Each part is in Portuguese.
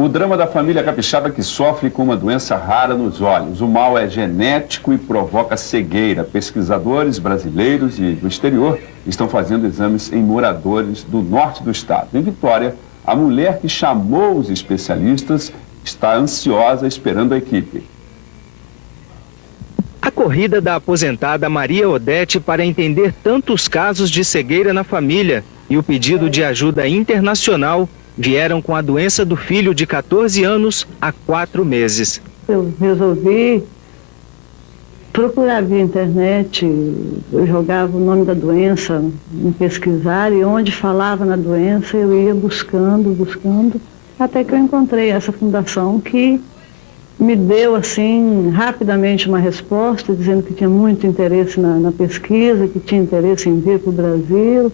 O drama da família capixaba que sofre com uma doença rara nos olhos. O mal é genético e provoca cegueira. Pesquisadores brasileiros e do exterior estão fazendo exames em moradores do norte do estado. Em Vitória, a mulher que chamou os especialistas está ansiosa esperando a equipe. A corrida da aposentada Maria Odete para entender tantos casos de cegueira na família e o pedido de ajuda internacional vieram com a doença do filho de 14 anos há 4 meses. Eu resolvi procurar via internet, eu jogava o nome da doença em pesquisar e onde falava na doença eu ia buscando, até que eu encontrei essa fundação que me deu assim rapidamente uma resposta dizendo que tinha muito interesse na pesquisa, que tinha interesse em vir para o Brasil.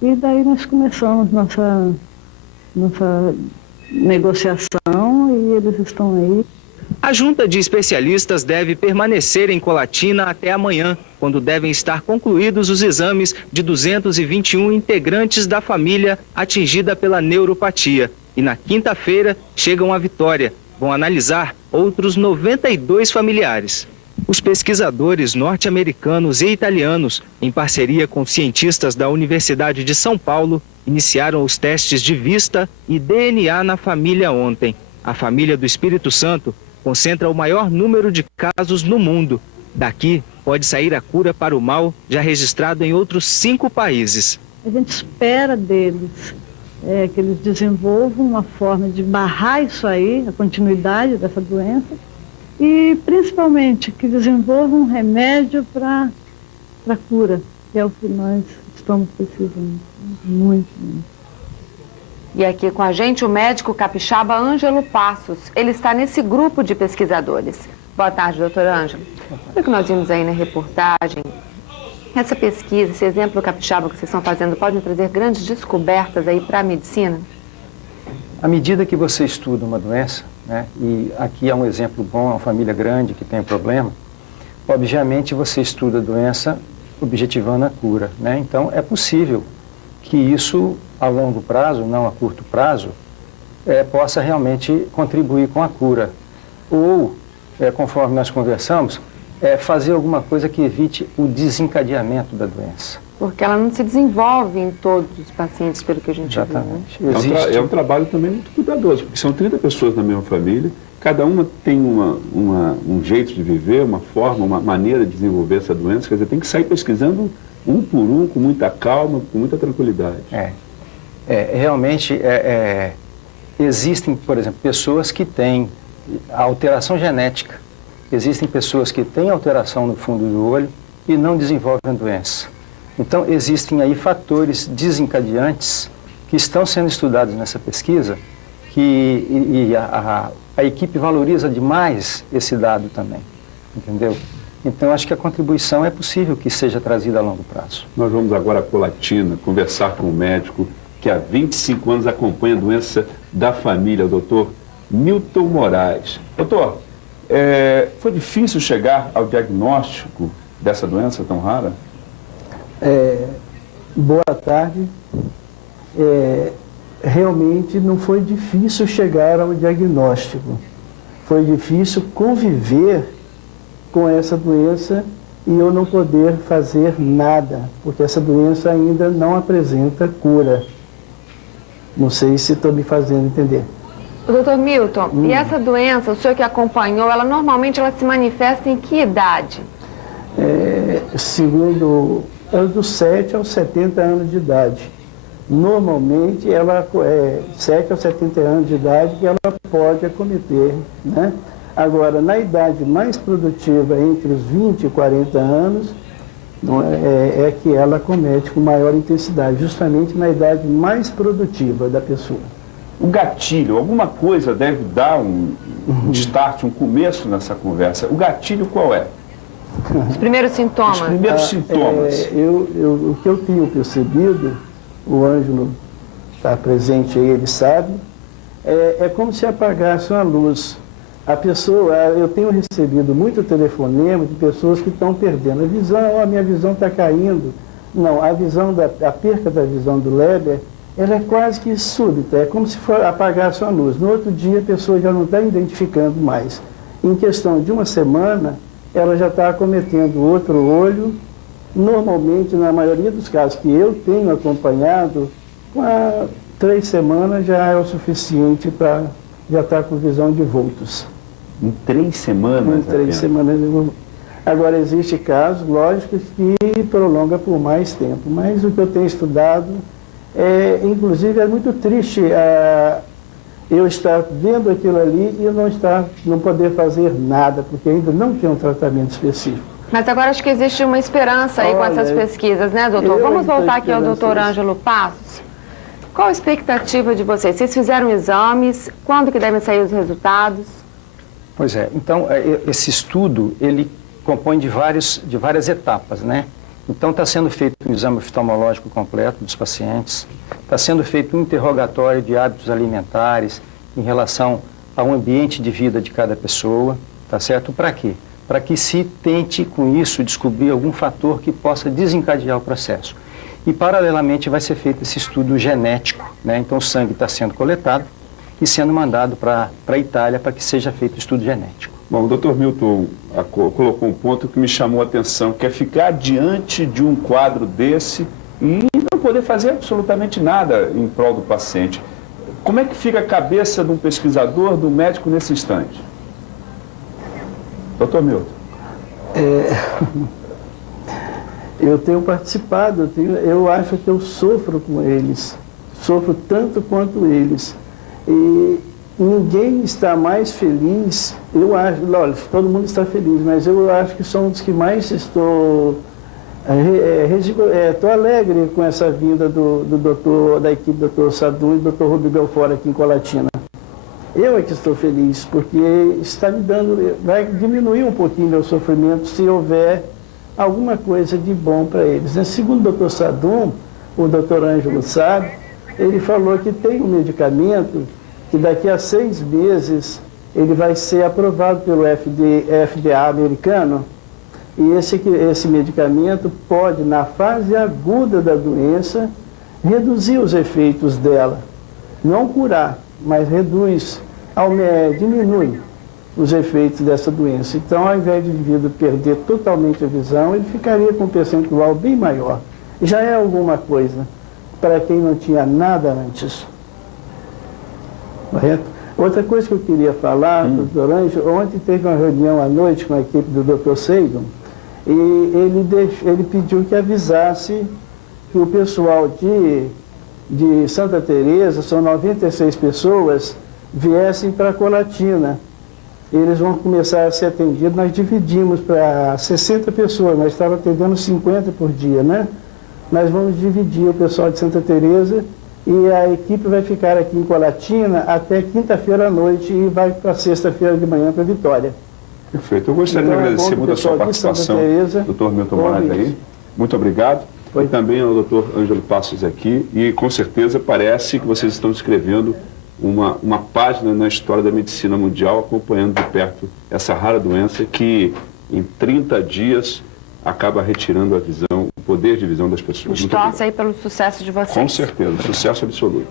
E daí nós começamos nossa negociação e eles estão aí. A junta de especialistas deve permanecer em Colatina até amanhã, quando devem estar concluídos os exames de 221 integrantes da família atingida pela neuropatia. E na quinta-feira chegam a Vitória. Vão analisar outros 92 familiares. Os pesquisadores norte-americanos e italianos, em parceria com cientistas da Universidade de São Paulo, iniciaram os testes de vista e DNA na família ontem. A família do Espírito Santo concentra o maior número de casos no mundo. Daqui pode sair a cura para o mal já registrado em outros 5 países. A gente espera deles que eles desenvolvam uma forma de barrar isso aí, a continuidade dessa doença, e principalmente que desenvolvam um remédio para a cura, que é o que nós estamos precisando, muito. E aqui com a gente o médico capixaba Ângelo Passos. Ele está nesse grupo de pesquisadores. Boa tarde, doutor Ângelo. O que nós vimos aí na reportagem, essa pesquisa, esse exemplo capixaba que vocês estão fazendo, pode trazer grandes descobertas aí para a medicina? À medida que você estuda uma doença, né, e aqui é um exemplo bom, é uma família grande que tem problema, obviamente você estuda a doença objetivando a cura, né? Então é possível que isso a longo prazo, não a curto prazo, possa realmente contribuir com a cura. Ou, conforme nós conversamos, fazer alguma coisa que evite o desencadeamento da doença. Porque ela não se desenvolve em todos os pacientes, pelo que a gente Exatamente. viu, né? É um trabalho também muito cuidadoso, porque são 30 pessoas na mesma família, cada uma tem um jeito de viver, uma forma, uma maneira de desenvolver essa doença, quer dizer, tem que sair pesquisando um por um, com muita calma, com muita tranquilidade. Realmente, existem, por exemplo, pessoas que têm alteração genética. Existem pessoas que têm alteração no fundo do olho e não desenvolvem a doença. Então, existem aí fatores desencadeantes que estão sendo estudados nessa pesquisa e a equipe valoriza demais esse dado também, entendeu? Então, acho que a contribuição é possível que seja trazida a longo prazo. Nós vamos agora a Colatina conversar com um médico que há 25 anos acompanha a doença da família, o doutor Milton Moraes. Doutor, foi difícil chegar ao diagnóstico dessa doença tão rara? Boa tarde. Realmente não foi difícil chegar ao diagnóstico. Foi difícil conviver com essa doença e eu não poder fazer nada, porque essa doença ainda não apresenta cura. Não sei se estou me fazendo entender. Doutor Milton, e essa doença, o senhor que acompanhou, normalmente ela se manifesta em que idade? Segundo, dos 7 aos 70 anos de idade. Normalmente, ela é 7 aos 70 anos de idade que ela pode acometer, né? Agora, na idade mais produtiva, entre os 20 e 40 anos, é que ela acomete com maior intensidade, justamente na idade mais produtiva da pessoa. O gatilho, alguma coisa deve dar um start, um começo nessa conversa. O gatilho qual é? Os primeiros sintomas. Os primeiros sintomas. O que eu tenho percebido, o Ângelo está presente aí, ele sabe, é como se apagasse uma luz. A pessoa, eu tenho recebido muito telefonema de pessoas que estão perdendo a visão, a minha visão está caindo. Não, a perca da visão do Leber ela é quase que súbita, é como se apagasse uma luz. No outro dia a pessoa já não está identificando mais. Em questão de uma semana, ela já está acometendo outro olho. Normalmente, na maioria dos casos que eu tenho acompanhado, 3 semanas já é o suficiente para já estar com visão de vultos. Em 3 semanas? Em 3 semanas. Agora, existe casos, lógico, que prolonga por mais tempo. Mas o que eu tenho estudado, inclusive, é muito triste eu estar vendo aquilo ali e não poder fazer nada, porque ainda não tem um tratamento específico. Mas agora acho que existe uma esperança aí com essas pesquisas, né, doutor? Vamos voltar aqui ao doutor Ângelo Passos. Qual a expectativa de vocês? Vocês fizeram exames, quando que devem sair os resultados? Pois é, então esse estudo, ele compõe de várias etapas, né? Então está sendo feito um exame oftalmológico completo dos pacientes, está sendo feito um interrogatório de hábitos alimentares em relação ao ambiente de vida de cada pessoa, tá certo? Para quê? Para que se tente, com isso, descobrir algum fator que possa desencadear o processo. E, paralelamente, vai ser feito esse estudo genético, né? Então, o sangue está sendo coletado e sendo mandado para a Itália para que seja feito o estudo genético. Bom, o doutor Milton colocou um ponto que me chamou a atenção, que é ficar diante de um quadro desse e não poder fazer absolutamente nada em prol do paciente. Como é que fica a cabeça de um pesquisador, de um médico nesse instante? Doutor Milton. Eu tenho participado, eu acho que eu sofro com eles, sofro tanto quanto eles. E ninguém está mais feliz, eu acho, lógico, todo mundo está feliz, mas eu acho que sou um dos que mais estou alegre com essa vinda da equipe do Dr. Sadun e do Dr. Rubio Belfort aqui em Colatina. Eu é que estou feliz, porque está me dando, vai diminuir um pouquinho meu sofrimento se houver alguma coisa de bom para eles. Segundo o Dr. Sadun, o Dr. Ângelo sabe, ele falou que tem um medicamento que daqui a 6 meses ele vai ser aprovado pelo FDA americano, e esse medicamento pode, na fase aguda da doença, reduzir os efeitos dela. Não curar, mas diminui os efeitos dessa doença. Então, ao invés de o indivíduo perder totalmente a visão, ele ficaria com um percentual bem maior. Já é alguma coisa para quem não tinha nada antes. Correto? Outra coisa que eu queria falar, doutor Ângelo, ontem teve uma reunião à noite com a equipe do Dr. Seidon, e ele pediu que avisasse que o pessoal de Santa Teresa, são 96 pessoas, viessem para Colatina. Eles vão começar a ser atendidos, nós dividimos para 60 pessoas, nós estávamos atendendo 50 por dia, né? Nós vamos dividir o pessoal de Santa Teresa e a equipe vai ficar aqui em Colatina até quinta-feira à noite e vai para sexta-feira de manhã para Vitória. Perfeito. Eu gostaria de agradecer muito a sua participação, doutor Milton Moraes aí. Muito obrigado. E também ao doutor Ângelo Passos aqui. E com certeza parece que vocês estão escrevendo uma página na história da medicina mundial, acompanhando de perto essa rara doença que em 30 dias acaba retirando a visão, o poder de visão das pessoas. Muito torce aí pelo sucesso de vocês. Com certeza, sucesso absoluto.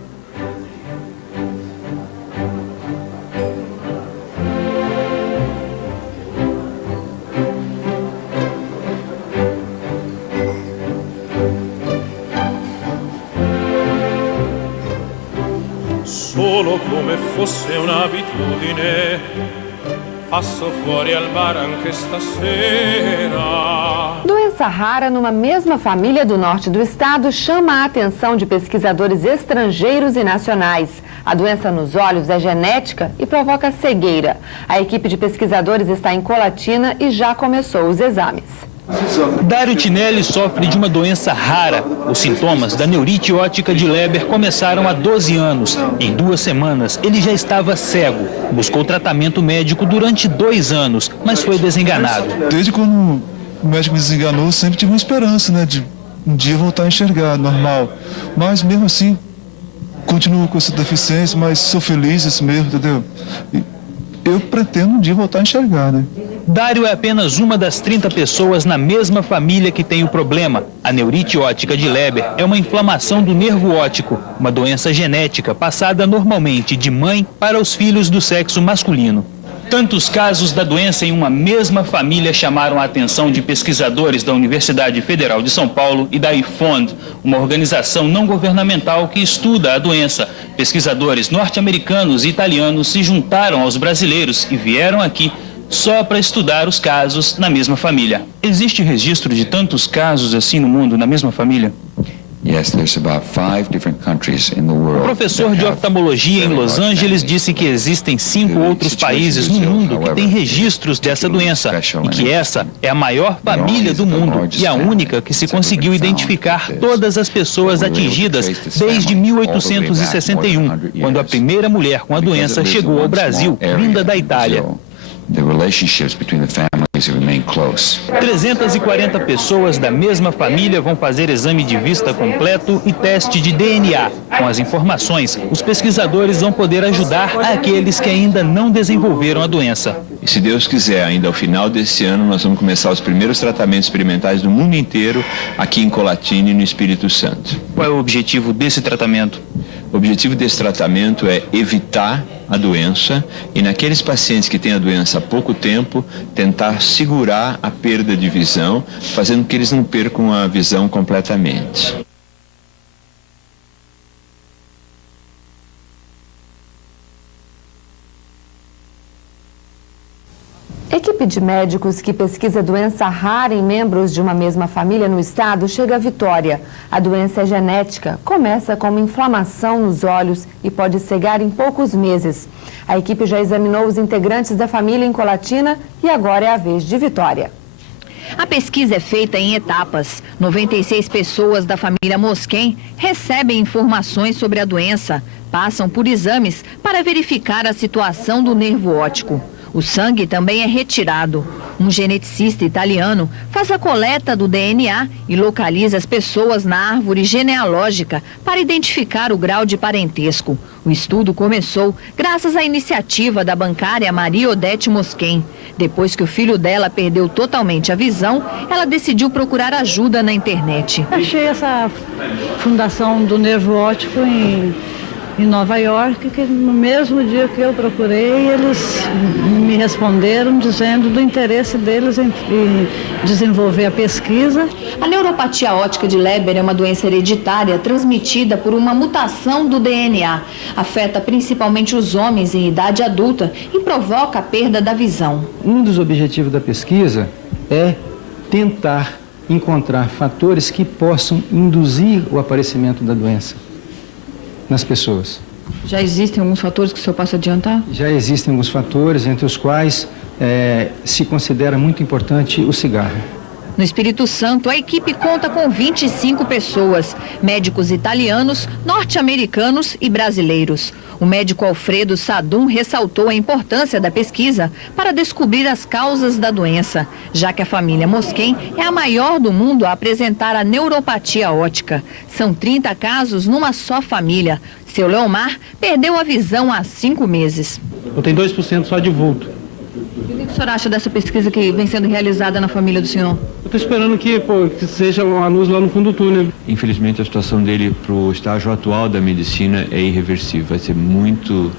Solo come fosse un'abitudine, passo fuori al bar anche stasera. Doença rara numa mesma família do norte do estado chama a atenção de pesquisadores estrangeiros e nacionais. A doença nos olhos é genética e provoca cegueira. A equipe de pesquisadores está em Colatina e já começou os exames. Dário Tinelli sofre de uma doença rara. Os sintomas da neurite óptica de Leber começaram há 12 anos. Em 2 semanas, ele já estava cego. Buscou tratamento médico durante 2 anos, mas foi desenganado. Desde quando o médico me desenganou, eu sempre tive uma esperança, né, de um dia voltar a enxergar, normal. Mas mesmo assim, continuo com essa deficiência, mas sou feliz assim mesmo, entendeu? eu pretendo um dia voltar a enxergar, né? Dário é apenas uma das 30 pessoas na mesma família que tem o problema. A neurite óptica de Leber é uma inflamação do nervo óptico, uma doença genética passada normalmente de mãe para os filhos do sexo masculino. Tantos casos da doença em uma mesma família chamaram a atenção de pesquisadores da Universidade Federal de São Paulo e da IFOND, uma organização não governamental que estuda a doença. Pesquisadores norte-americanos e italianos se juntaram aos brasileiros e vieram aqui só para estudar os casos na mesma família. Existe registro de tantos casos assim no mundo, na mesma família? O professor de oftalmologia em Los Angeles disse que existem 5 outros países no mundo que têm registros dessa doença e que essa é a maior família do mundo e a única que se conseguiu identificar todas as pessoas atingidas desde 1861, quando a primeira mulher com a doença chegou ao Brasil, vinda da Itália. 340 pessoas da mesma família vão fazer exame de vista completo e teste de DNA. Com as informações, os pesquisadores vão poder ajudar aqueles que ainda não desenvolveram a doença. E se Deus quiser, ainda ao final desse ano, nós vamos começar os primeiros tratamentos experimentais no mundo inteiro, aqui em Colatina e no Espírito Santo. Qual é o objetivo desse tratamento? O objetivo desse tratamento é evitar a doença e, naqueles pacientes que têm a doença há pouco tempo, tentar segurar a perda de visão, fazendo com que eles não percam a visão completamente. Equipe de médicos que pesquisa doença rara em membros de uma mesma família no estado chega à vitória. A doença é genética, começa com uma inflamação nos olhos e pode cegar em poucos meses. A equipe já examinou os integrantes da família em Colatina e agora é a vez de Vitória. A pesquisa é feita em etapas. 96 pessoas da família Mosquen recebem informações sobre a doença, passam por exames para verificar a situação do nervo óptico. O sangue também é retirado. Um geneticista italiano faz a coleta do DNA e localiza as pessoas na árvore genealógica para identificar o grau de parentesco. O estudo começou graças à iniciativa da bancária Maria Odete Mosquen. Depois que o filho dela perdeu totalmente a visão, ela decidiu procurar ajuda na internet. Achei essa fundação do nervo óptico em Nova York, que no mesmo dia que eu procurei, eles me responderam dizendo do interesse deles em desenvolver a pesquisa. A neuropatia óptica de Leber é uma doença hereditária transmitida por uma mutação do DNA. Afeta principalmente os homens em idade adulta e provoca a perda da visão. Um dos objetivos da pesquisa é tentar encontrar fatores que possam induzir o aparecimento da doença nas pessoas. Já existem alguns fatores que o senhor possa adiantar? Já existem alguns fatores, entre os quais se considera muito importante o cigarro. No Espírito Santo, a equipe conta com 25 pessoas, médicos italianos, norte-americanos e brasileiros. O médico Alfredo Sadum ressaltou a importância da pesquisa para descobrir as causas da doença, já que a família Mosquen é a maior do mundo a apresentar a neuropatia óptica. São 30 casos numa só família. Seu Leomar perdeu a visão há 5 meses. Eu tenho 2% só de vulto. E o que o senhor acha dessa pesquisa que vem sendo realizada na família do senhor? Eu estou esperando que seja uma luz lá no fundo do túnel. Infelizmente, a situação dele para o estágio atual da medicina é irreversível. Vai ser muito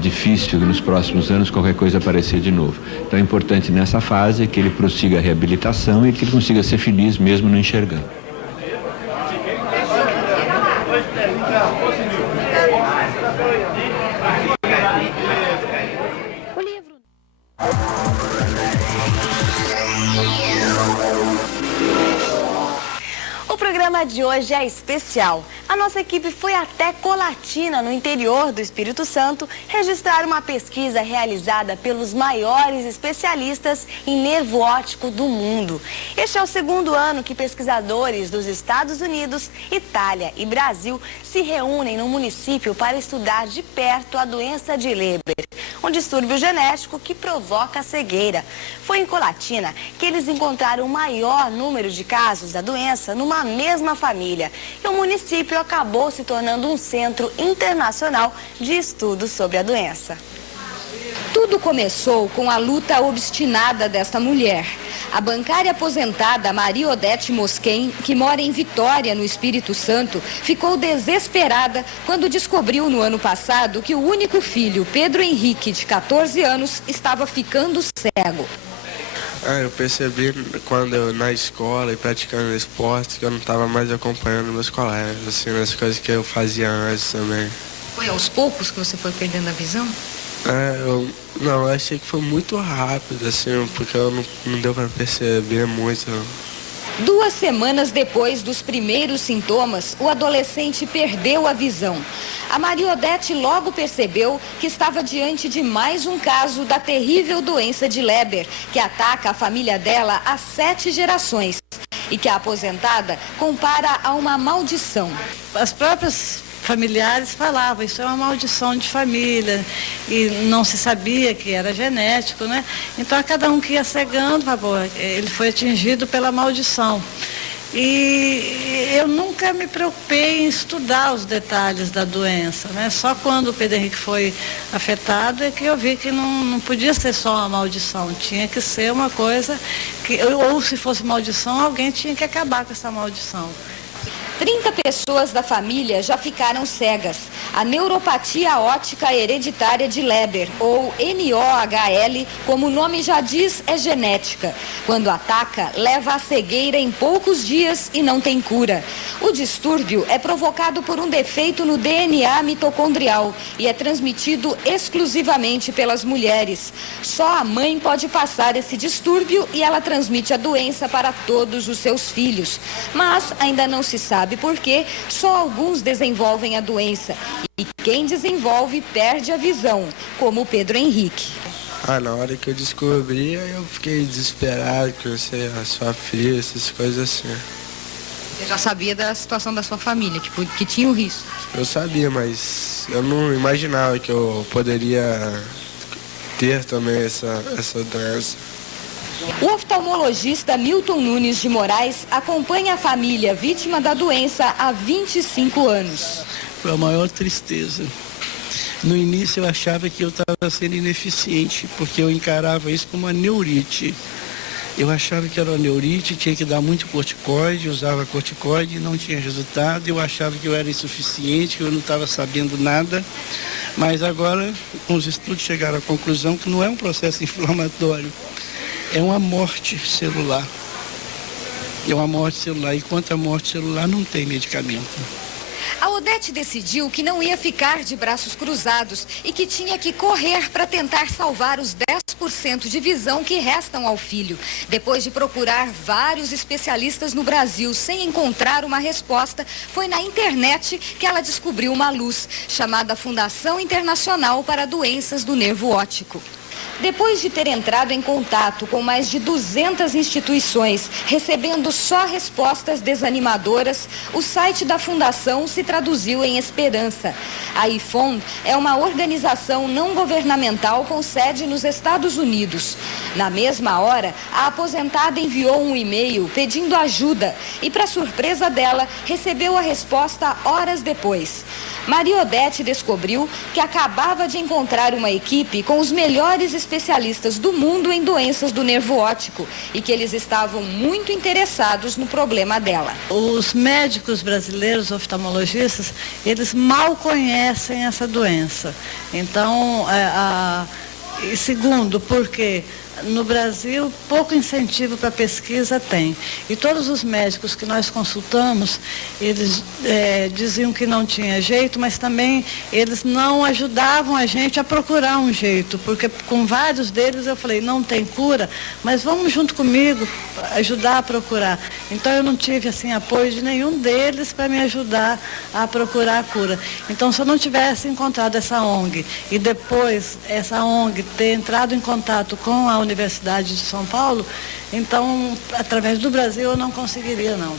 difícil nos próximos anos qualquer coisa aparecer de novo. Então é importante nessa fase que ele prossiga a reabilitação e que ele consiga ser feliz mesmo não enxergando. O programa de hoje é especial. A nossa equipe foi até Colatina, no interior do Espírito Santo, registrar uma pesquisa realizada pelos maiores especialistas em nervo óptico do mundo. Este é o segundo ano que pesquisadores dos Estados Unidos, Itália e Brasil se reúnem no município para estudar de perto a doença de Leber, um distúrbio genético que provoca cegueira. Foi em Colatina que eles encontraram o maior número de casos da doença numa mesma família. E o município acabou se tornando um centro internacional de estudos sobre a doença. Tudo Tudo começou com a luta obstinada desta mulher. A bancária aposentada Maria Odete Mosquen, que mora em Vitória, no Espírito Santo, ficou desesperada quando descobriu no ano passado que o único filho, Pedro Henrique, de 14 anos, estava ficando cego. Eu percebi quando eu na escola e praticando esporte que eu não estava mais acompanhando meus colegas, assim, nas coisas que eu fazia antes também. Foi aos poucos que você foi perdendo a visão? Eu achei que foi muito rápido, assim, porque não deu para perceber muito. 2 semanas depois dos primeiros sintomas, o adolescente perdeu a visão. A Maria Odete logo percebeu que estava diante de mais um caso da terrível doença de Leber, que ataca a família dela há 7 gerações e que a aposentada compara a uma maldição. As próprias familiares falavam, isso é uma maldição de família, e não se sabia que era genético, né? Então, a cada um que ia cegando, ele foi atingido pela maldição. E eu nunca me preocupei em estudar os detalhes da doença, né? Só quando o Pedro Henrique foi afetado é que eu vi que não podia ser só uma maldição, tinha que ser uma coisa que, ou se fosse maldição, alguém tinha que acabar com essa maldição. 30 pessoas da família já ficaram cegas. A neuropatia óptica hereditária de Leber, ou NOHL, como o nome já diz, é genética. Quando ataca, leva à cegueira em poucos dias e não tem cura. O distúrbio é provocado por um defeito no DNA mitocondrial e é transmitido exclusivamente pelas mulheres. Só a mãe pode passar esse distúrbio e ela transmite a doença para todos os seus filhos. Mas ainda não se sabe por quê, só alguns desenvolvem a doença. E quem desenvolve perde a visão, como o Pedro Henrique. Na hora que eu descobri, eu fiquei desesperado, que eu sei, a sua filha, essas coisas assim. Você já sabia da situação da sua família, que tinha o risco? Eu sabia, mas eu não imaginava que eu poderia ter também essa doença. O oftalmologista Milton Nunes de Moraes acompanha a família vítima da doença há 25 anos. Foi a maior tristeza. No início eu achava que eu estava sendo ineficiente, porque eu encarava isso como uma neurite. Eu achava que era uma neurite, tinha que dar muito corticoide, usava corticoide e não tinha resultado. Eu achava que eu era insuficiente, que eu não estava sabendo nada. Mas agora, os estudos chegaram à conclusão que não é um processo inflamatório. É uma morte celular. É uma morte celular. E quanto à morte celular, não tem medicamento. A Odete decidiu que não ia ficar de braços cruzados e que tinha que correr para tentar salvar os 10% de visão que restam ao filho. Depois de procurar vários especialistas no Brasil sem encontrar uma resposta, foi na internet que ela descobriu uma luz, chamada Fundação Internacional para Doenças do Nervo Óptico. Depois de ter entrado em contato com mais de 200 instituições, recebendo só respostas desanimadoras, o site da Fundação se traduziu em esperança. A IFON é uma organização não governamental com sede nos Estados Unidos. Na mesma hora, a aposentada enviou um e-mail pedindo ajuda e, para surpresa dela, recebeu a resposta horas depois. Maria Odete descobriu que acabava de encontrar uma equipe com os melhores especialistas do mundo em doenças do nervo óptico e que eles estavam muito interessados no problema dela. Os médicos brasileiros, oftalmologistas, eles mal conhecem essa doença. Então, e segundo, porque no Brasil, pouco incentivo para pesquisa tem. E todos os médicos que nós consultamos, eles diziam que não tinha jeito, mas também eles não ajudavam a gente a procurar um jeito, porque com vários deles eu falei, não tem cura, mas vamos junto comigo ajudar a procurar. Então eu não tive assim apoio de nenhum deles para me ajudar a procurar a cura. Então, se eu não tivesse encontrado essa ONG e depois essa ONG ter entrado em contato com a Universidade de São Paulo, então, através do Brasil, eu não conseguiria, não.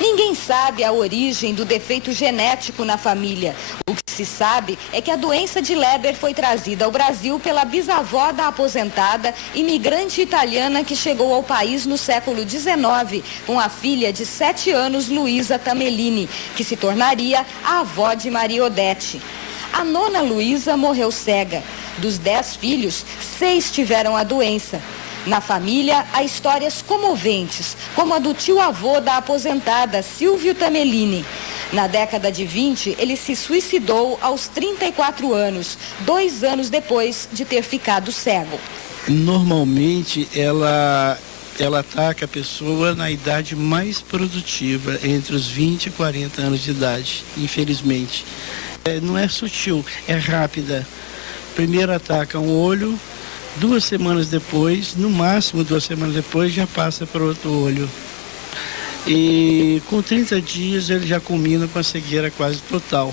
Ninguém sabe a origem do defeito genético na família. O que se sabe é que a doença de Leber foi trazida ao Brasil pela bisavó da aposentada, imigrante italiana que chegou ao país no século XIX, com a filha de 7 anos, Luísa Tamellini, que se tornaria a avó de Maria Odete. A nona Luísa morreu cega. Dos 10 filhos, 6 tiveram a doença. Na família, há histórias comoventes, como a do tio-avô da aposentada Silvio Tamelini. Na década de 20, ele se suicidou aos 34 anos, 2 anos depois de ter ficado cego. Normalmente, ela ataca a pessoa na idade mais produtiva, entre os 20 e 40 anos de idade, infelizmente. Não é sutil, é rápida. Primeiro ataca um olho, 2 semanas depois, no máximo 2 semanas depois, já passa para outro olho. E com 30 dias ele já culmina com a cegueira quase total.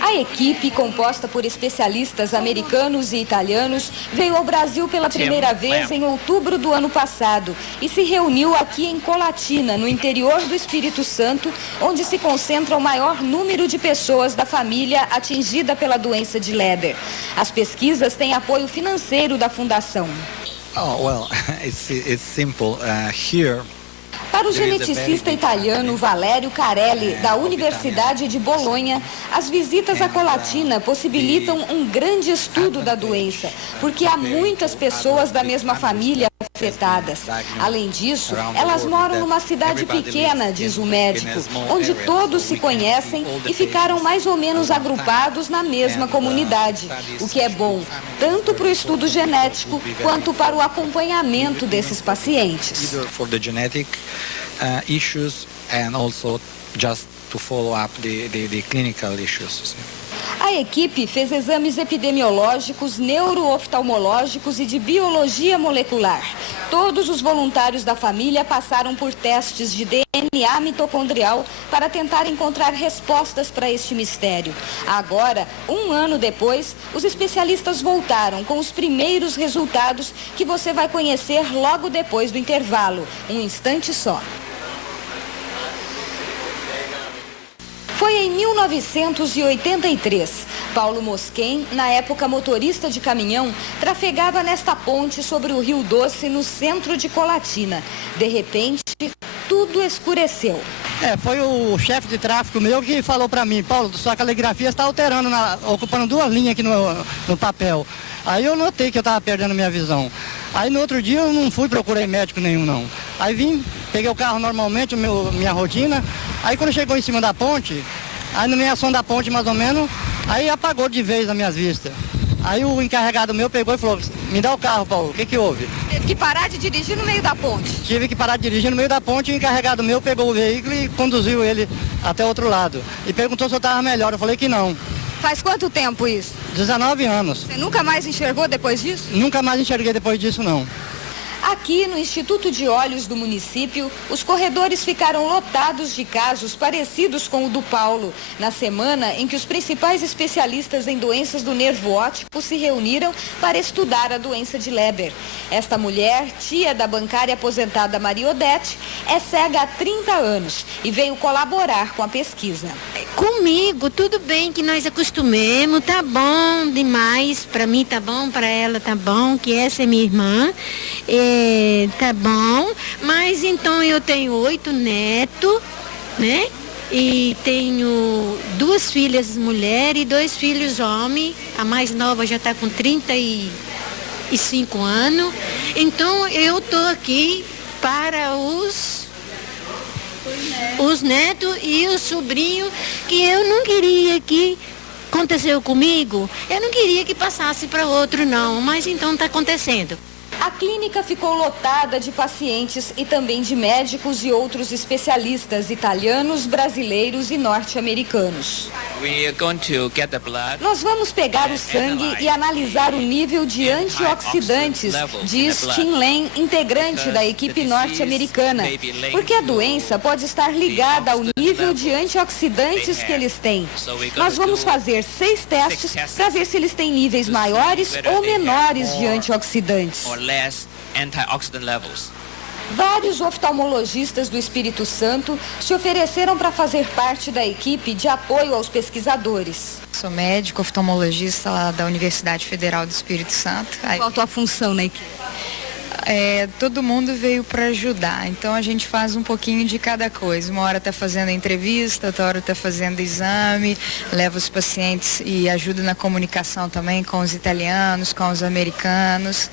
A equipe, composta por especialistas americanos e italianos, veio ao Brasil pela primeira vez em outubro do ano passado e se reuniu aqui em Colatina, no interior do Espírito Santo, onde se concentra o maior número de pessoas da família atingida pela doença de Leber. As pesquisas têm apoio financeiro da Fundação. It's simple. Here. Para o geneticista italiano Valerio Carelli, da Universidade de Bolonha, as visitas à Colatina possibilitam um grande estudo da doença, porque há muitas pessoas da mesma família afetadas. Além disso, elas moram numa cidade pequena, diz o médico, onde todos se conhecem e ficaram mais ou menos agrupados na mesma comunidade, o que é bom tanto para o estudo genético quanto para o acompanhamento desses pacientes. Issues and also just to follow up the clinical issues. A equipe fez exames epidemiológicos, neurooftalmológicos e de biologia molecular. Todos os voluntários da família passaram por testes de DNA mitocondrial para tentar encontrar respostas para este mistério. Agora, 1 ano depois, os especialistas voltaram com os primeiros resultados que você vai conhecer logo depois do intervalo, um instante só. Foi em 1983. Paulo Mosquen, na época motorista de caminhão, trafegava nesta ponte sobre o Rio Doce, no centro de Colatina. De repente, tudo escureceu. Foi o chefe de tráfego meu que falou para mim: Paulo, sua caligrafia está alterando, ocupando 2 linhas aqui no papel. Aí eu notei que eu estava perdendo minha visão. Aí no outro dia eu não fui procurar médico nenhum, não. Aí vim, peguei o carro normalmente, minha rotina. Aí quando chegou em cima da ponte, aí na minha ação da ponte mais ou menos, aí apagou de vez as minhas vistas. Aí o encarregado meu pegou e falou: me dá o carro, Paulo, o que houve? Teve que parar de dirigir no meio da ponte? Tive que parar de dirigir no meio da ponte e o encarregado meu pegou o veículo e conduziu ele até o outro lado. E perguntou se eu estava melhor, eu falei que não. Faz quanto tempo isso? 19 anos. Você nunca mais enxergou depois disso? Nunca mais enxerguei depois disso, não. Aqui no Instituto de Olhos do município, os corredores ficaram lotados de casos parecidos com o do Paulo, na semana em que os principais especialistas em doenças do nervo óptico se reuniram para estudar a doença de Leber. Esta mulher, tia da bancária aposentada Maria Odete, é cega há 30 anos e veio colaborar com a pesquisa. Comigo, tudo bem que nós acostumemos, tá bom demais, para mim tá bom, para ela tá bom, que essa é minha irmã. Tá bom, mas então eu tenho 8 netos, né? E tenho 2 filhas mulher e 2 filhos homem. A mais nova já está com 35 anos. Então eu tô aqui para os netos e os sobrinhos, que eu não queria que aconteceu comigo. Eu não queria que passasse para outro não, mas então está acontecendo. A clínica ficou lotada de pacientes e também de médicos e outros especialistas italianos, brasileiros e norte-americanos. Nós vamos pegar o sangue e analisar o nível de antioxidantes, diz Tim Lane, integrante da equipe norte-americana, porque a doença pode estar ligada ao nível de antioxidantes que eles têm. Nós vamos fazer 6 testes para ver se eles têm níveis maiores ou menores de antioxidantes. Vários oftalmologistas do Espírito Santo se ofereceram para fazer parte da equipe de apoio aos pesquisadores. Sou médico, oftalmologista lá da Universidade Federal do Espírito Santo. Qual a tua função na equipe? todo mundo veio para ajudar, então a gente faz um pouquinho de cada coisa. Uma hora está fazendo a entrevista, outra hora está fazendo exame, leva os pacientes e ajuda na comunicação também com os italianos, com os americanos.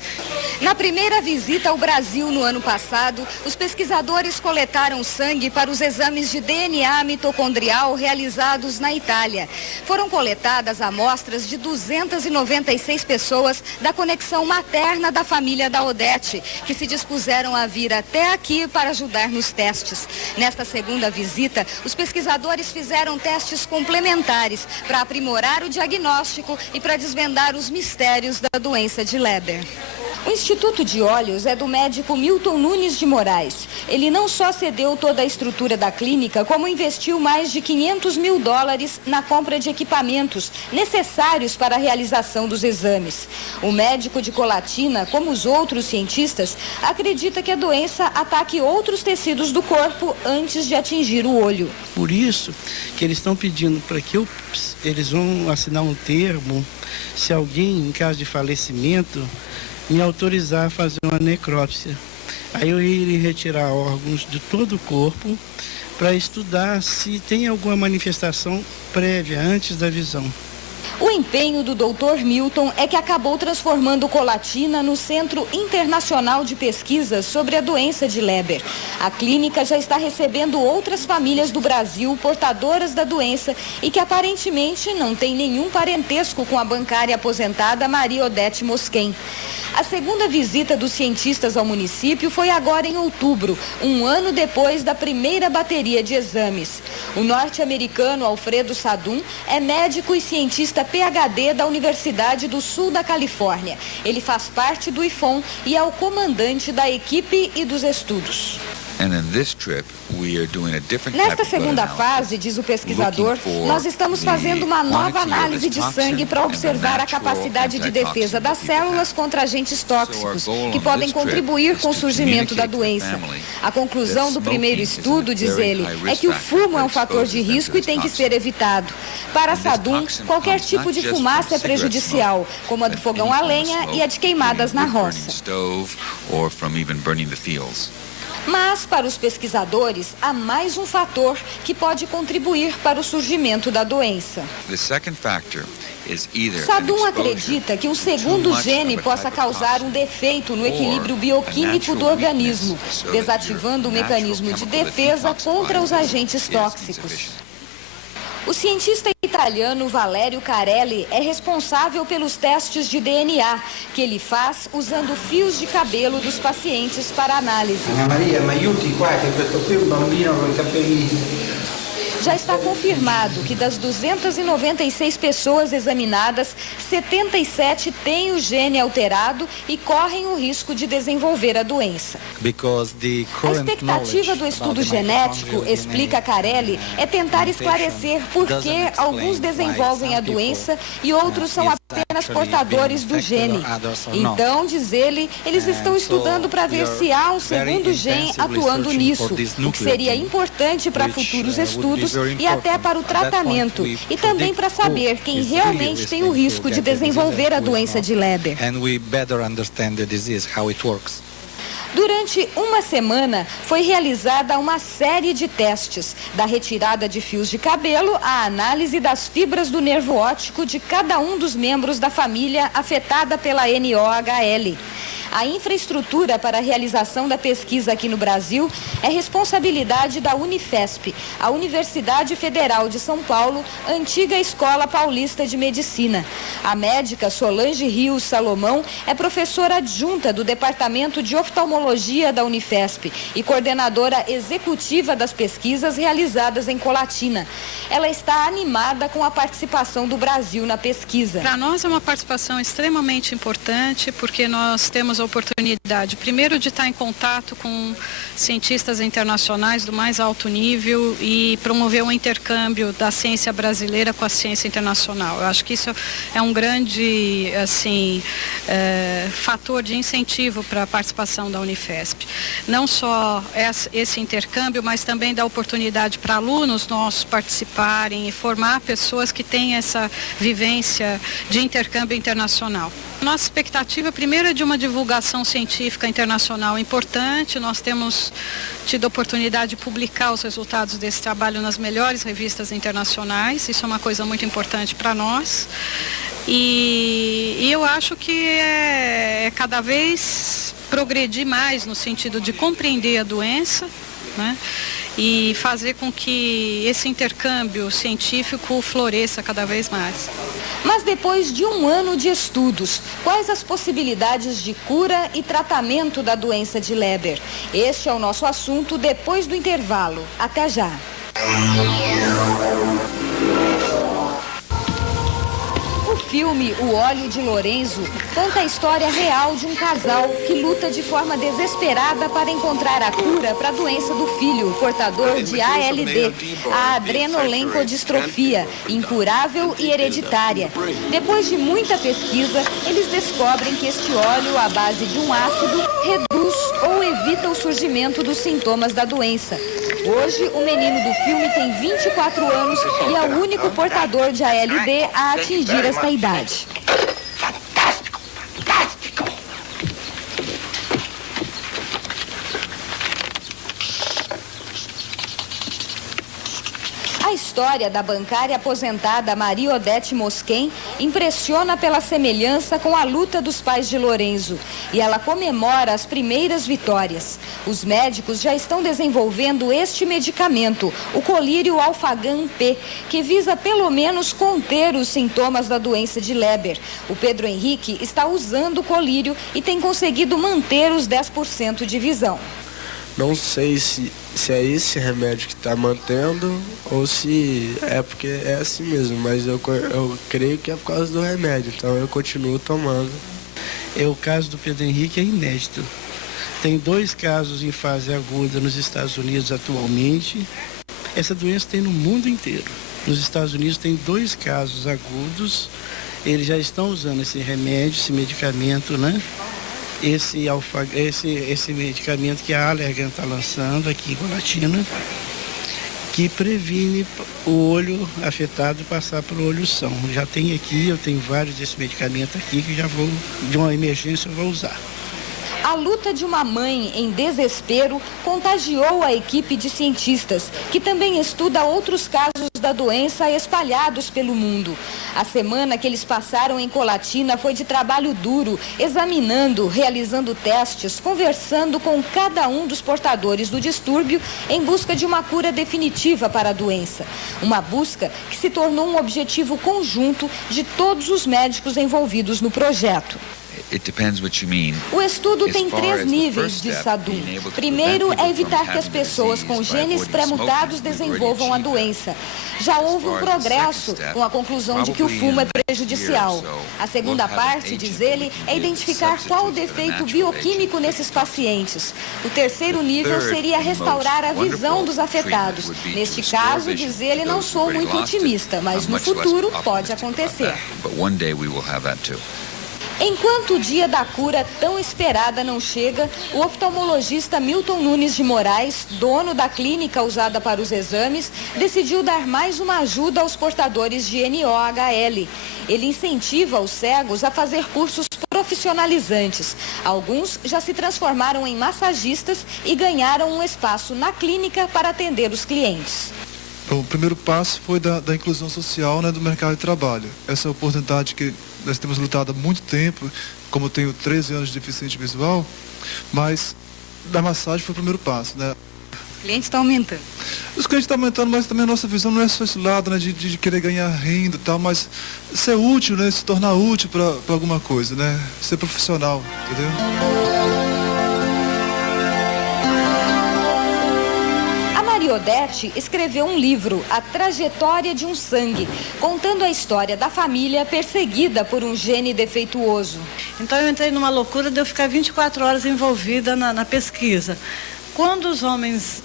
Na primeira visita ao Brasil no ano passado, os pesquisadores coletaram sangue para os exames de DNA mitocondrial realizados na Itália. Foram coletadas amostras de 296 pessoas da conexão materna da família da Odete, que se dispuseram a vir até aqui para ajudar nos testes. Nesta segunda visita, os pesquisadores fizeram testes complementares para aprimorar o diagnóstico e para desvendar os mistérios da doença de Leber. O Instituto de Olhos é do médico Milton Nunes de Moraes. Ele não só cedeu toda a estrutura da clínica, como investiu mais de $500 mil na compra de equipamentos necessários para a realização dos exames. O médico de Colatina, como os outros cientistas, acredita que a doença ataque outros tecidos do corpo antes de atingir o olho. Por isso que eles estão pedindo para que eles vão assinar um termo, se alguém, em caso de falecimento, me autorizar a fazer uma necrópsia. Aí eu iria retirar órgãos de todo o corpo para estudar se tem alguma manifestação prévia antes da visão. O empenho do Dr. Milton é que acabou transformando Colatina no Centro Internacional de Pesquisas sobre a doença de Leber. A clínica já está recebendo outras famílias do Brasil portadoras da doença e que aparentemente não tem nenhum parentesco com a bancária aposentada Maria Odete Mosquen. A segunda visita dos cientistas ao município foi agora em outubro, um ano depois da primeira bateria de exames. O norte-americano Alfredo Sadum é médico e cientista PhD da Universidade do Sul da Califórnia. Ele faz parte do IFOM e é o comandante da equipe e dos estudos. Nesta segunda fase, diz o pesquisador, nós estamos fazendo uma nova análise de sangue para observar a capacidade de defesa das células contra agentes tóxicos, que podem contribuir com o surgimento da doença. A conclusão do primeiro estudo, diz ele, é que o fumo é um fator de risco e tem que ser evitado. Para Sadum, qualquer tipo de fumaça é prejudicial, como a do fogão a lenha e a de queimadas na roça. Mas, para os pesquisadores, há mais um fator que pode contribuir para o surgimento da doença. Sadum acredita que um segundo gene possa causar um defeito no equilíbrio bioquímico do organismo, desativando o mecanismo de defesa contra os agentes tóxicos. O cientista italiano Valerio Carelli é responsável pelos testes de DNA, que ele faz usando fios de cabelo dos pacientes para análise. Ana Maria, mi aiuti qua, che questo qui è un bambino con i capelli. Já está confirmado que das 296 pessoas examinadas, 77 têm o gene alterado e correm o risco de desenvolver a doença. A expectativa do estudo genético, explica Carelli, é tentar esclarecer por que alguns desenvolvem a doença e outros são apenas portadores do gene. Então, diz ele, eles estão estudando para ver se há um segundo gene atuando nisso, o que seria importante para futuros estudos e até para o tratamento, e também para saber quem realmente tem o risco de desenvolver a doença de Leber. Durante uma semana, foi realizada uma série de testes, da retirada de fios de cabelo à análise das fibras do nervo óptico de cada um dos membros da família afetada pela NOHL. A infraestrutura para a realização da pesquisa aqui no Brasil é responsabilidade da Unifesp, a Universidade Federal de São Paulo, antiga Escola Paulista de Medicina. A médica Solange Rios Salomão é professora adjunta do Departamento de Oftalmologia da Unifesp e coordenadora executiva das pesquisas realizadas em Colatina. Ela está animada com a participação do Brasil na pesquisa. Para nós é uma participação extremamente importante, porque nós temos a oportunidade, primeiro, de estar em contato com cientistas internacionais do mais alto nível e promover um intercâmbio da ciência brasileira com a ciência internacional. Eu acho que isso é um grande, fator de incentivo para a participação da Unifesp. Não só esse intercâmbio, mas também dá oportunidade para alunos nossos participarem e formar pessoas que têm essa vivência de intercâmbio internacional. Nossa expectativa, primeiro, é de uma divulgação divulgação científica internacional importante. Nós temos tido a oportunidade de publicar os resultados desse trabalho nas melhores revistas internacionais. Isso é uma coisa muito importante para nós. E eu acho que é cada vez progredir mais no sentido de compreender a doença, né? E fazer com que esse intercâmbio científico floresça cada vez mais. Mas depois de um ano de estudos, quais as possibilidades de cura e tratamento da doença de Leber? Este é o nosso assunto depois do intervalo. Até já. O filme O Óleo de Lorenzo conta a história real de um casal que luta de forma desesperada para encontrar a cura para a doença do filho, portador de ALD, a adrenolencodistrofia, incurável e hereditária. Depois de muita pesquisa, eles descobrem que este óleo, à base de um ácido, reduz ou evita o surgimento dos sintomas da doença. Hoje, o menino do filme tem 24 anos e é o único portador de ALD a atingir esta idade. A história da bancária aposentada Maria Odete Mosquen impressiona pela semelhança com a luta dos pais de Lorenzo e ela comemora as primeiras vitórias. Os médicos já estão desenvolvendo este medicamento, o colírio Alfagan P, que visa pelo menos conter os sintomas da doença de Leber. O Pedro Henrique está usando o colírio e tem conseguido manter os 10% de visão. Não sei se é esse remédio que está mantendo ou se é porque é assim mesmo, mas eu creio que é por causa do remédio, então eu continuo tomando. O caso do Pedro Henrique é inédito. Tem 2 casos em fase aguda nos Estados Unidos atualmente. Essa doença tem no mundo inteiro. Nos Estados Unidos tem 2 casos agudos. Eles já estão usando esse remédio, esse medicamento, né? Esse medicamento que a Allergan está lançando aqui em Colatina, que previne o olho afetado passar para o olho são. Já tem aqui, eu tenho vários desses medicamentos aqui que já vou, de uma emergência, eu vou usar. A luta de uma mãe em desespero contagiou a equipe de cientistas, que também estuda outros casos da doença espalhados pelo mundo. A semana que eles passaram em Colatina foi de trabalho duro, examinando, realizando testes, conversando com cada um dos portadores do distúrbio em busca de uma cura definitiva para a doença. Uma busca que se tornou um objetivo conjunto de todos os médicos envolvidos no projeto. O estudo tem 3 níveis de SADU. Primeiro é evitar que as pessoas com genes pré-mutados desenvolvam a doença. Já houve um progresso com a conclusão de que o fumo é prejudicial. A segunda parte, diz ele, é identificar qual o defeito bioquímico nesses pacientes. O terceiro nível seria restaurar a visão dos afetados. Neste caso, diz ele, não sou muito otimista, mas no futuro pode acontecer. Enquanto o dia da cura tão esperada não chega, o oftalmologista Milton Nunes de Moraes, dono da clínica usada para os exames, decidiu dar mais uma ajuda aos portadores de NOHL. Ele incentiva os cegos a fazer cursos profissionalizantes. Alguns já se transformaram em massagistas e ganharam um espaço na clínica para atender os clientes. O primeiro passo foi da inclusão social, né, do mercado de trabalho. Essa oportunidade que nós temos lutado há muito tempo, como eu tenho 13 anos de deficiente visual, mas da massagem foi o primeiro passo, né? Os clientes estão aumentando. Os clientes estão aumentando, mas também a nossa visão não é só esse lado, né, de querer ganhar renda e tal, mas ser útil, né, se tornar útil para alguma coisa, né? Ser profissional, entendeu? Maria Odete escreveu um livro, A Trajetória de um Sangue, contando a história da família perseguida por um gene defeituoso. Então eu entrei numa loucura de eu ficar 24 horas envolvida na pesquisa. Quando os homens,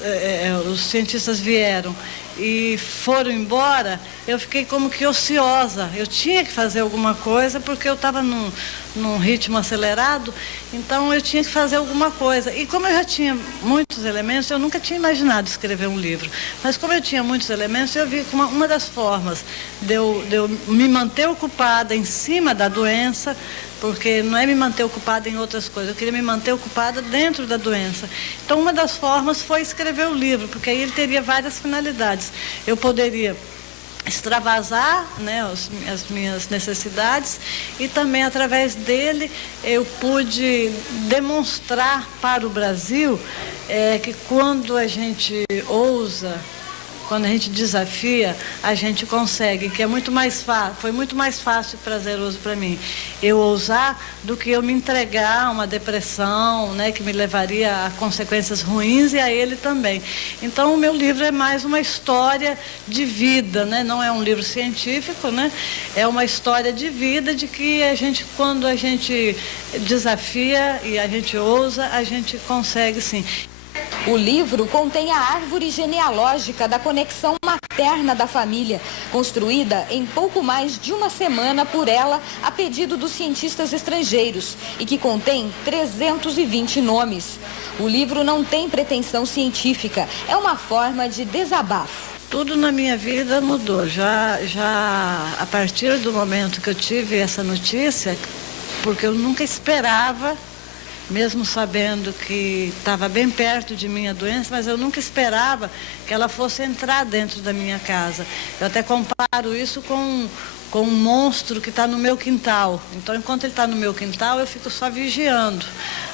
os cientistas vieram e foram embora, eu fiquei como que ociosa. Eu tinha que fazer alguma coisa porque eu estava num ritmo acelerado, então eu tinha que fazer alguma coisa. E como eu já tinha muitos elementos, eu nunca tinha imaginado escrever um livro. Mas como eu tinha muitos elementos, eu vi que uma das formas de eu me manter ocupada em cima da doença, porque não é me manter ocupada em outras coisas, eu queria me manter ocupada dentro da doença. Então, uma das formas foi escrever o livro, porque aí ele teria várias finalidades. Eu poderia extravasar, né, as minhas necessidades, e também através dele eu pude demonstrar para o Brasil que quando a gente ousa, quando a gente desafia, a gente consegue, que é muito mais fácil, foi muito mais fácil e prazeroso para mim eu ousar do que eu me entregar a uma depressão, né, que me levaria a consequências ruins e a ele também. Então o meu livro é mais uma história de vida, né? Não é um livro científico, né? É uma história de vida, de que a gente, quando a gente desafia e a gente ousa, a gente consegue sim. O livro contém a árvore genealógica da conexão materna da família, construída em pouco mais de uma semana por ela a pedido dos cientistas estrangeiros e que contém 320 nomes. O livro não tem pretensão científica, é uma forma de desabafo. Tudo na minha vida mudou. Já a partir do momento que eu tive essa notícia, porque eu nunca esperava, mesmo sabendo que estava bem perto de mim a doença, mas eu nunca esperava que ela fosse entrar dentro da minha casa. Eu até comparo isso com um monstro que está no meu quintal. Então, enquanto ele está no meu quintal, eu fico só vigiando.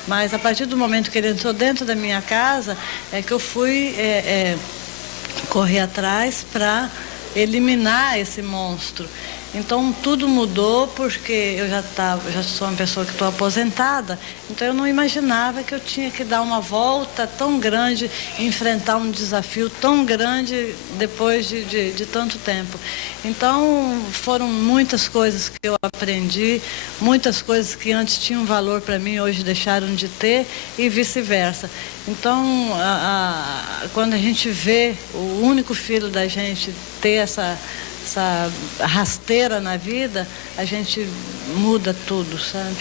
Mas a partir do momento que ele entrou dentro da minha casa, é que eu fui correr atrás para eliminar esse monstro. Então tudo mudou porque eu já sou uma pessoa que estou aposentada, então eu não imaginava que eu tinha que dar uma volta tão grande, enfrentar um desafio tão grande depois de tanto tempo. Então foram muitas coisas que eu aprendi, muitas coisas que antes tinham valor para mim, hoje deixaram de ter e vice-versa. Então quando a gente vê o único filho da gente ter essa rasteira na vida, a gente muda tudo, sabe?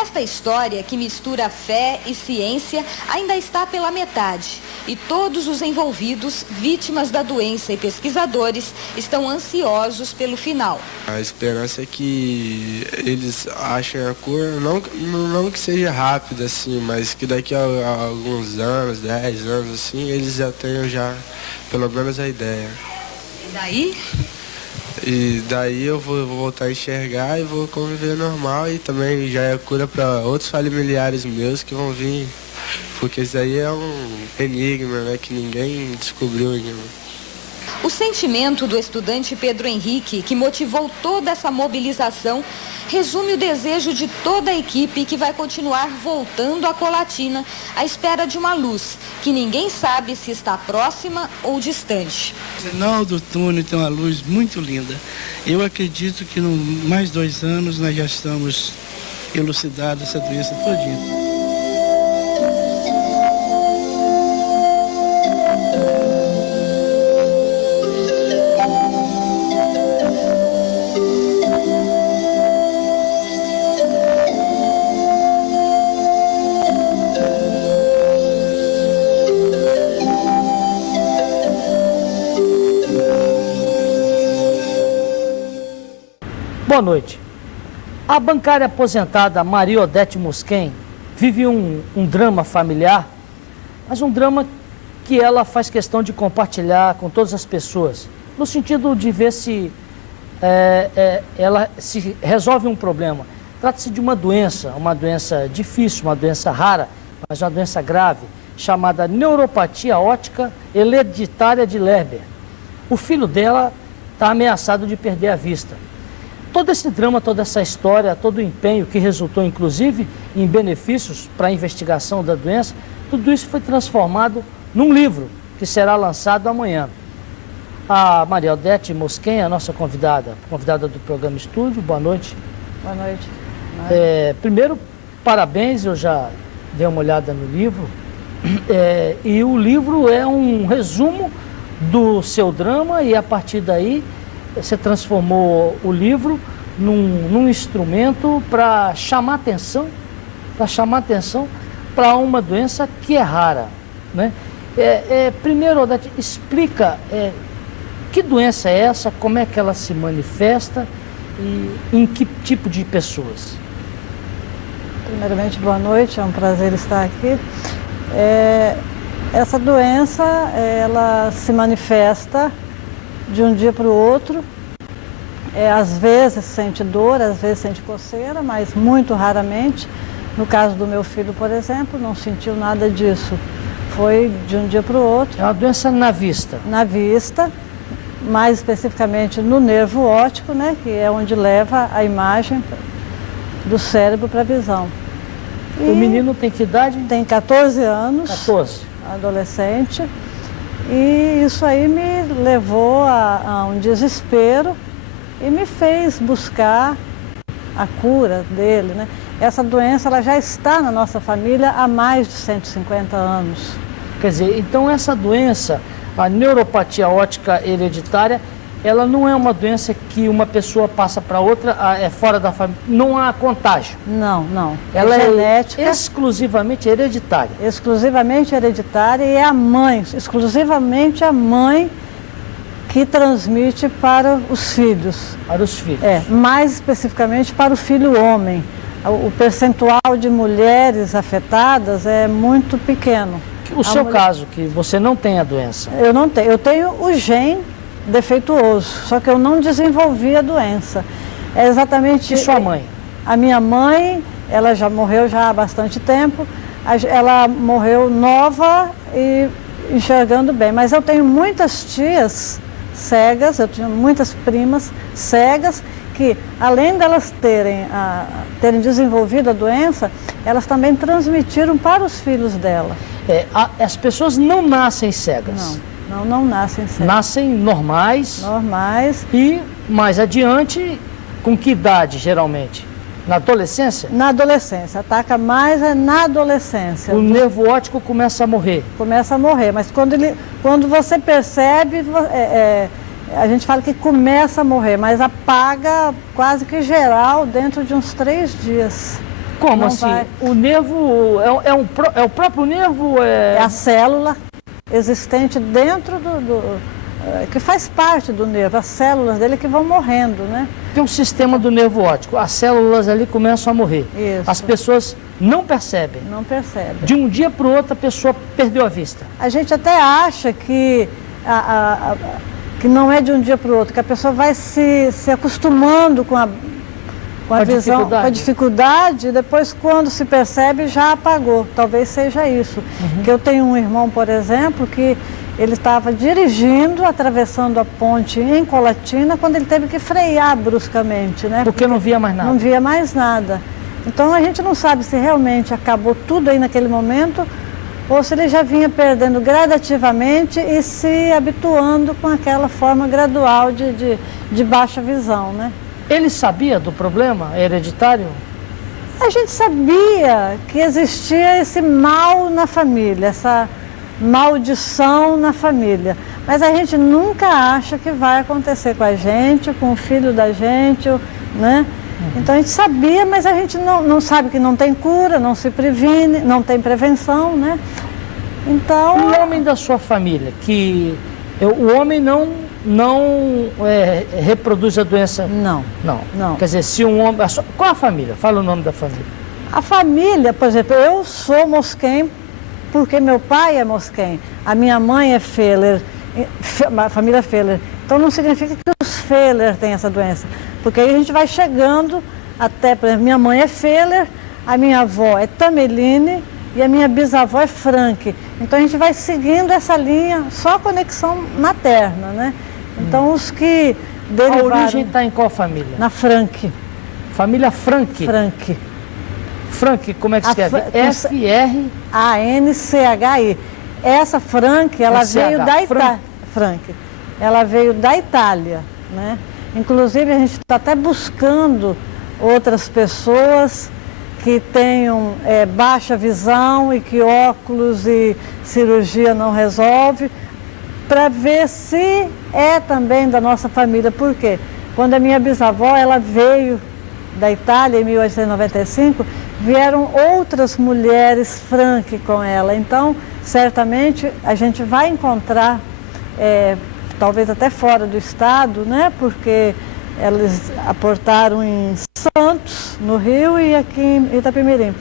Esta história, que mistura fé e ciência, ainda está pela metade. E todos os envolvidos, vítimas da doença e pesquisadores, estão ansiosos pelo final. A esperança é que eles achem a cura, não que seja rápido assim, mas que daqui a alguns anos, 10 anos assim, eles já tenham pelo menos a ideia. E daí? E daí eu vou voltar a enxergar e vou conviver normal, e também já é cura para outros familiares meus que vão vir, porque isso aí é um enigma, né, que ninguém descobriu ainda. O sentimento do estudante Pedro Henrique, que motivou toda essa mobilização, resume o desejo de toda a equipe que vai continuar voltando à Colatina à espera de uma luz, que ninguém sabe se está próxima ou distante. O final do túnel tem uma luz muito linda. Eu acredito que em mais 2 anos nós já estamos elucidados essa doença todinha. Boa noite. A bancária aposentada Maria Odete Mosquen vive um drama familiar, mas um drama que ela faz questão de compartilhar com todas as pessoas, no sentido de ver se ela se resolve um problema. Trata-se de uma doença difícil, uma doença rara, mas uma doença grave, chamada neuropatia óptica hereditária de Leber. O filho dela está ameaçado de perder a vista. Todo esse drama, toda essa história, todo o empenho que resultou, inclusive, em benefícios para a investigação da doença, tudo isso foi transformado num livro que será lançado amanhã. A Maria Odete Mosquen, a nossa convidada do programa Estúdio, boa noite. Boa noite. Primeiro, parabéns, eu já dei uma olhada no livro, e o livro é um resumo do seu drama e a partir daí você transformou o livro num instrumento para chamar atenção para uma doença que é rara, né? Primeiro, Odete, explica que doença é essa, como é que ela se manifesta e em que tipo de pessoas? Primeiramente, boa noite, é um prazer estar aqui. Essa doença, ela se manifesta de um dia para o outro. Às vezes sente dor, às vezes sente coceira, mas muito raramente. No caso do meu filho, por exemplo, não sentiu nada disso. Foi de um dia para o outro. É uma doença na vista? Na vista, mais especificamente no nervo óptico, né, que é onde leva a imagem do cérebro para a visão. E o menino tem que idade? Tem 14 anos. 14. Adolescente. E isso aí me levou a um desespero e me fez buscar a cura dele, né? Essa doença ela já está na nossa família há mais de 150 anos. Quer dizer, então essa doença, a neuropatia óptica hereditária, ela não é uma doença que uma pessoa passa para outra, é fora da família, não há contágio. Não. Ela é genética. Exclusivamente hereditária. Exclusivamente hereditária e é a mãe, exclusivamente a mãe que transmite para os filhos. Para os filhos. Mais especificamente para o filho homem. O percentual de mulheres afetadas é muito pequeno. O seu caso, que você não tem a doença? Eu não tenho. Eu tenho o gene defeituoso, só que eu não desenvolvi a doença. É exatamente... E sua mãe? A minha mãe, ela já morreu já há bastante tempo. Ela morreu nova e enxergando bem. Mas eu tenho muitas tias cegas, eu tinha muitas primas cegas, que além delas terem desenvolvido a doença, elas também transmitiram para os filhos dela. As pessoas não nascem cegas. Não nascem cegas. Nascem normais. Normais. E mais adiante, com que idade geralmente? Na adolescência? Na adolescência, ataca mais na adolescência. O nervo óptico começa a morrer? Começa a morrer, mas quando você percebe, a gente fala que começa a morrer, mas apaga quase que geral dentro de uns 3 dias. Como não assim? Vai... O nervo é o próprio nervo? É a célula existente dentro que faz parte do nervo, as células dele que vão morrendo, né? Tem um sistema do nervo óptico, as células ali começam a morrer. Isso. As pessoas não percebem. Não percebem. De um dia para o outro a pessoa perdeu a vista. A gente até acha que que não é de um dia para o outro, que a pessoa vai se acostumando com a visão, com a dificuldade, e depois quando se percebe já apagou. Talvez seja isso. Que eu tenho um irmão, por exemplo, que ele estava dirigindo, atravessando a ponte em Colatina, quando ele teve que frear bruscamente, né? Porque não via mais nada. Não via mais nada. Então a gente não sabe se realmente acabou tudo aí naquele momento, ou se ele já vinha perdendo gradativamente e se habituando com aquela forma gradual de baixa visão, né? Ele sabia do problema hereditário? A gente sabia que existia esse mal na família, essa maldição na família. Mas a gente nunca acha que vai acontecer com a gente, com o filho da gente, né? Então a gente sabia, mas a gente não sabe que não tem cura, não se previne, não tem prevenção, né? Então... O homem da sua família, que o homem não reproduz a doença? Não. Quer dizer, se um homem... Qual a família? Fala o nome da família. A família, por exemplo, eu sou Mosquen porque meu pai é Mosquen. A minha mãe é Feller, a família Feller. Então não significa que os Feller têm essa doença. Porque aí a gente vai chegando até, por exemplo, minha mãe é Feller, a minha avó é Tameline e a minha bisavó é Frank. Então a gente vai seguindo essa linha, só conexão materna, né? Então os que derivaram... A origem está em qual família? Na Frank. Família Frank? Frank. Frank, como é que escreve? F-R-A-N-C-H-I. Essa Frank, ela veio da Itália. Frank. Ela veio da Itália, né? Inclusive a gente está até buscando outras pessoas que tenham baixa visão e que óculos e cirurgia não resolve, para ver se é também da nossa família. Por quê? Quando a minha bisavó ela veio da Itália em 1895, vieram outras mulheres franque com ela. Então, certamente, a gente vai encontrar, talvez até fora do estado, né? Porque eles aportaram em Santos, no Rio, e aqui em Itapemirim.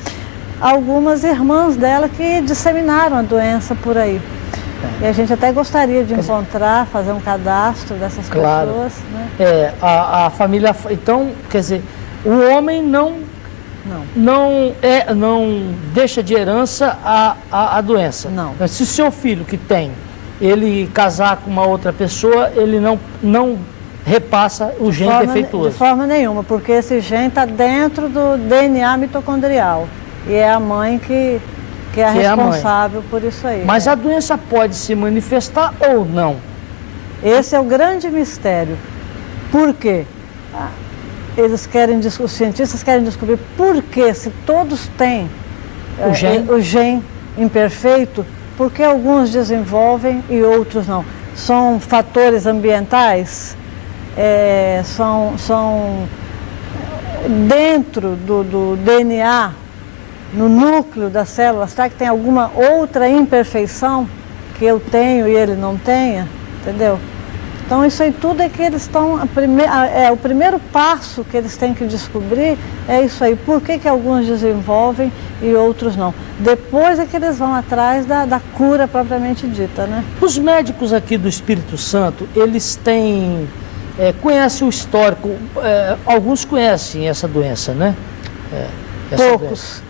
Algumas irmãs dela que disseminaram a doença por aí. E a gente até gostaria de encontrar, fazer um cadastro dessas pessoas. Né? A família... Então, quer dizer, o homem não deixa de herança a doença. Não. Se o seu filho que tem, ele casar com uma outra pessoa, ele não repassa o gene defeituoso. De forma nenhuma, porque esse gene está dentro do DNA mitocondrial. E é a mãe que é a responsável por isso aí. Mas a doença pode se manifestar ou não? Esse é o grande mistério. Por quê? Os cientistas querem descobrir por que, se todos têm o gene imperfeito, por que alguns desenvolvem e outros não? São fatores ambientais? São dentro do DNA, no núcleo das células, será que tem alguma outra imperfeição que eu tenho e ele não tenha? Entendeu? Então isso aí tudo é que eles estão, o primeiro passo que eles têm que descobrir é isso aí, por que alguns desenvolvem e outros não. Depois é que eles vão atrás da cura propriamente dita, né? Os médicos aqui do Espírito Santo, eles têm, conhecem o histórico, alguns conhecem essa doença, né? Poucos.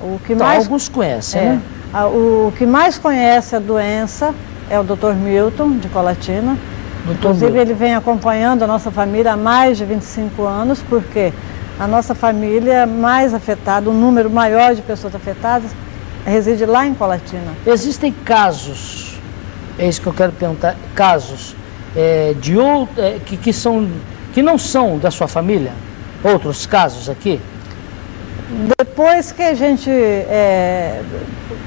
O que mais, alguns conhecem, né? O que mais conhece a doença é o Dr. Milton, de Colatina. Inclusive, ele vem acompanhando a nossa família há mais de 25 anos, porque a nossa família mais afetada, o número maior de pessoas afetadas, reside lá em Colatina. Existem casos, é isso que eu quero perguntar, casos que não são da sua família? Outros casos aqui? Depois que a gente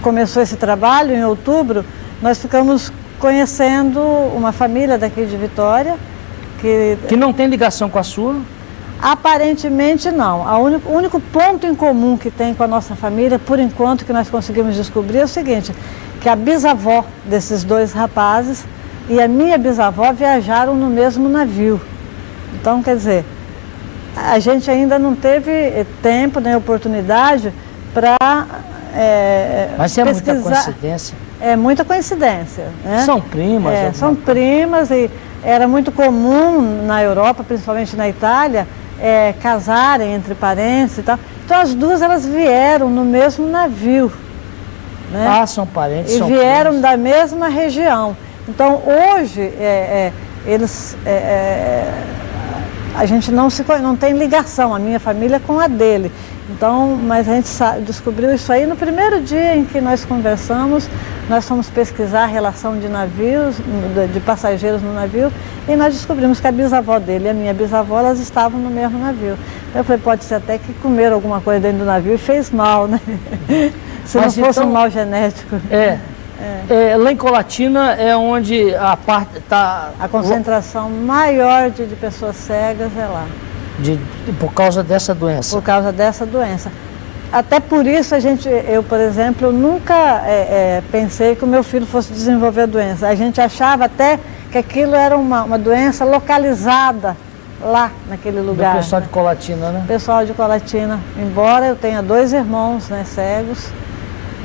começou esse trabalho, em outubro, nós ficamos conhecendo uma família daqui de Vitória. Que não tem ligação com a sua? Aparentemente não. O único ponto em comum que tem com a nossa família, por enquanto, que nós conseguimos descobrir é o seguinte, que a bisavó desses dois rapazes e a minha bisavó viajaram no mesmo navio. Então, quer dizer, a gente ainda não teve tempo nem oportunidade para Mas é pesquisar. Muita coincidência. É muita coincidência. Né? São primas. São primas e era muito comum na Europa, principalmente na Itália, casarem entre parentes e tal. Então as duas elas vieram no mesmo navio. Né? São parentes, e são vieram primos. da mesma região. Então hoje a gente não tem ligação, a minha família com a dele. Então, mas a gente descobriu isso aí no primeiro dia em que nós conversamos. Nós fomos pesquisar a relação de navios, de passageiros no navio, e nós descobrimos que a bisavó dele e a minha bisavó, elas estavam no mesmo navio. Então eu falei, pode ser até que comeram alguma coisa dentro do navio e fez mal, né? Se não fosse um mal genético. Lá em Colatina é onde a concentração maior de pessoas cegas é lá. Por causa dessa doença? Por causa dessa doença. Até por isso eu, por exemplo, nunca pensei que o meu filho fosse desenvolver a doença. A gente achava até que aquilo era uma doença localizada lá naquele lugar. Do pessoal de Colatina, né? Pessoal de Colatina. Embora eu tenha dois irmãos, né, cegos,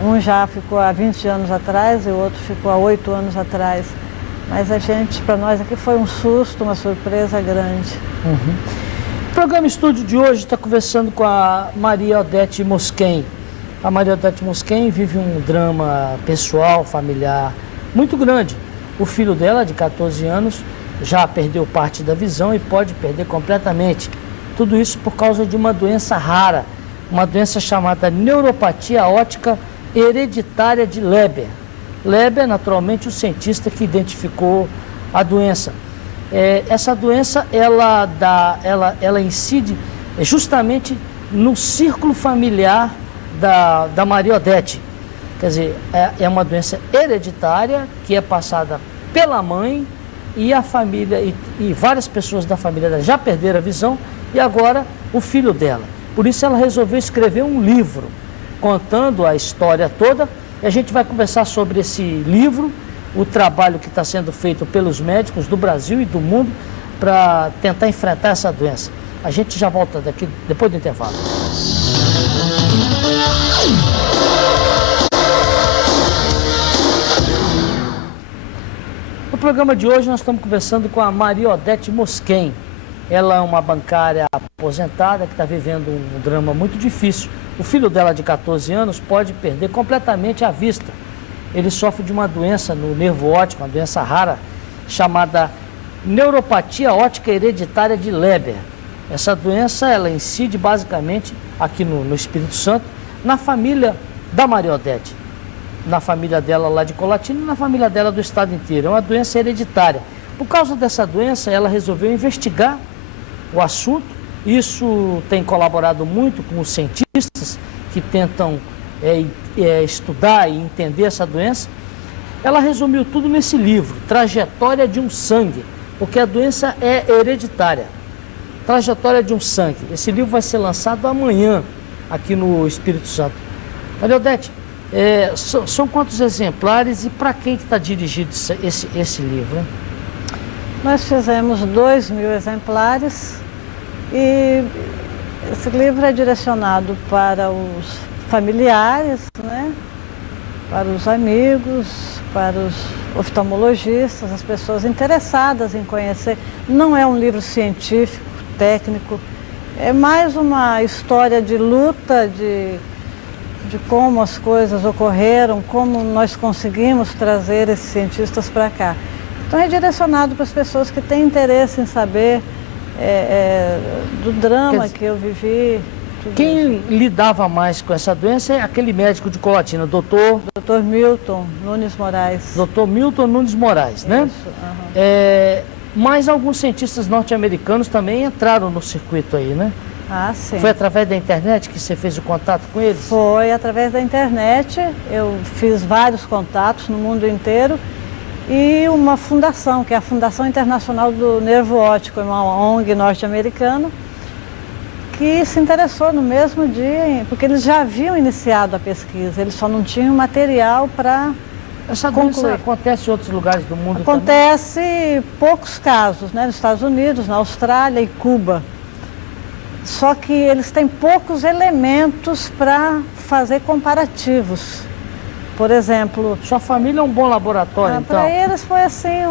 um já ficou há 20 anos atrás e o outro ficou há 8 anos atrás. Mas para nós aqui foi um susto, uma surpresa grande. Uhum. O programa Estúdio de hoje está conversando com a Maria Odete Mosquen. A Maria Odete Mosquen vive um drama pessoal, familiar, muito grande. O filho dela, de 14 anos, já perdeu parte da visão e pode perder completamente. Tudo isso por causa de uma doença rara, uma doença chamada neuropatia óptica hereditária de Leber. Leber, naturalmente, o cientista que identificou a doença. Essa doença, ela incide justamente no círculo familiar da Maria Odete. Quer dizer, é uma doença hereditária que é passada pela mãe, e a família, e várias pessoas da família dela já perderam a visão, e agora o filho dela. Por isso ela resolveu escrever um livro, contando a história toda, e a gente vai conversar sobre esse livro, o trabalho que está sendo feito pelos médicos do Brasil e do mundo para tentar enfrentar essa doença. A gente já volta daqui depois do intervalo. No programa de hoje nós estamos conversando com a Maria Odete Mosquen. Ela é uma bancária aposentada que está vivendo um drama muito difícil. O filho dela, de 14 anos, pode perder completamente a vista. Ele sofre de uma doença no nervo óptico, uma doença rara, chamada neuropatia óptica hereditária de Leber. Essa doença, ela incide basicamente aqui no Espírito Santo, na família da Maria Odete. Na família dela lá de Colatina e na família dela do estado inteiro. É uma doença hereditária. Por causa dessa doença, ela resolveu investigar o assunto. Isso tem colaborado muito com os cientistas que tentam estudar e entender essa doença. Ela resumiu tudo nesse livro, Trajetória de um Sangue, porque a doença é hereditária. Trajetória de um Sangue. Esse livro vai ser lançado amanhã aqui no Espírito Santo. Maria Odete, são quantos exemplares e para quem que está dirigido esse livro, hein? Nós fizemos 2.000 exemplares e esse livro é direcionado para os familiares, né? Para os amigos, para os oftalmologistas, as pessoas interessadas em conhecer. Não é um livro científico, técnico, é mais uma história de luta, de como as coisas ocorreram, como nós conseguimos trazer esses cientistas para cá. Então é direcionado para as pessoas que têm interesse em saber do drama que eu vivi. Quem lidava mais com essa doença é aquele médico de Colatina, Dr. Milton Nunes Moraes. Dr. Milton Nunes Moraes, né? Isso, uhum. Mas alguns cientistas norte-americanos também entraram no circuito aí, né? Ah, sim. Foi através da internet que você fez o contato com eles? Foi através da internet. Eu fiz vários contatos no mundo inteiro. E uma fundação, que é a Fundação Internacional do Nervo Óptico, uma ONG norte-americana, que se interessou no mesmo dia, porque eles já haviam iniciado a pesquisa, eles só não tinham material para Essa doença acontece em outros lugares do mundo Acontece também? Poucos casos, né, nos Estados Unidos, na Austrália e Cuba. Só que eles têm poucos elementos para fazer comparativos. Por exemplo... Sua família é um bom laboratório, então? Para eles foi assim,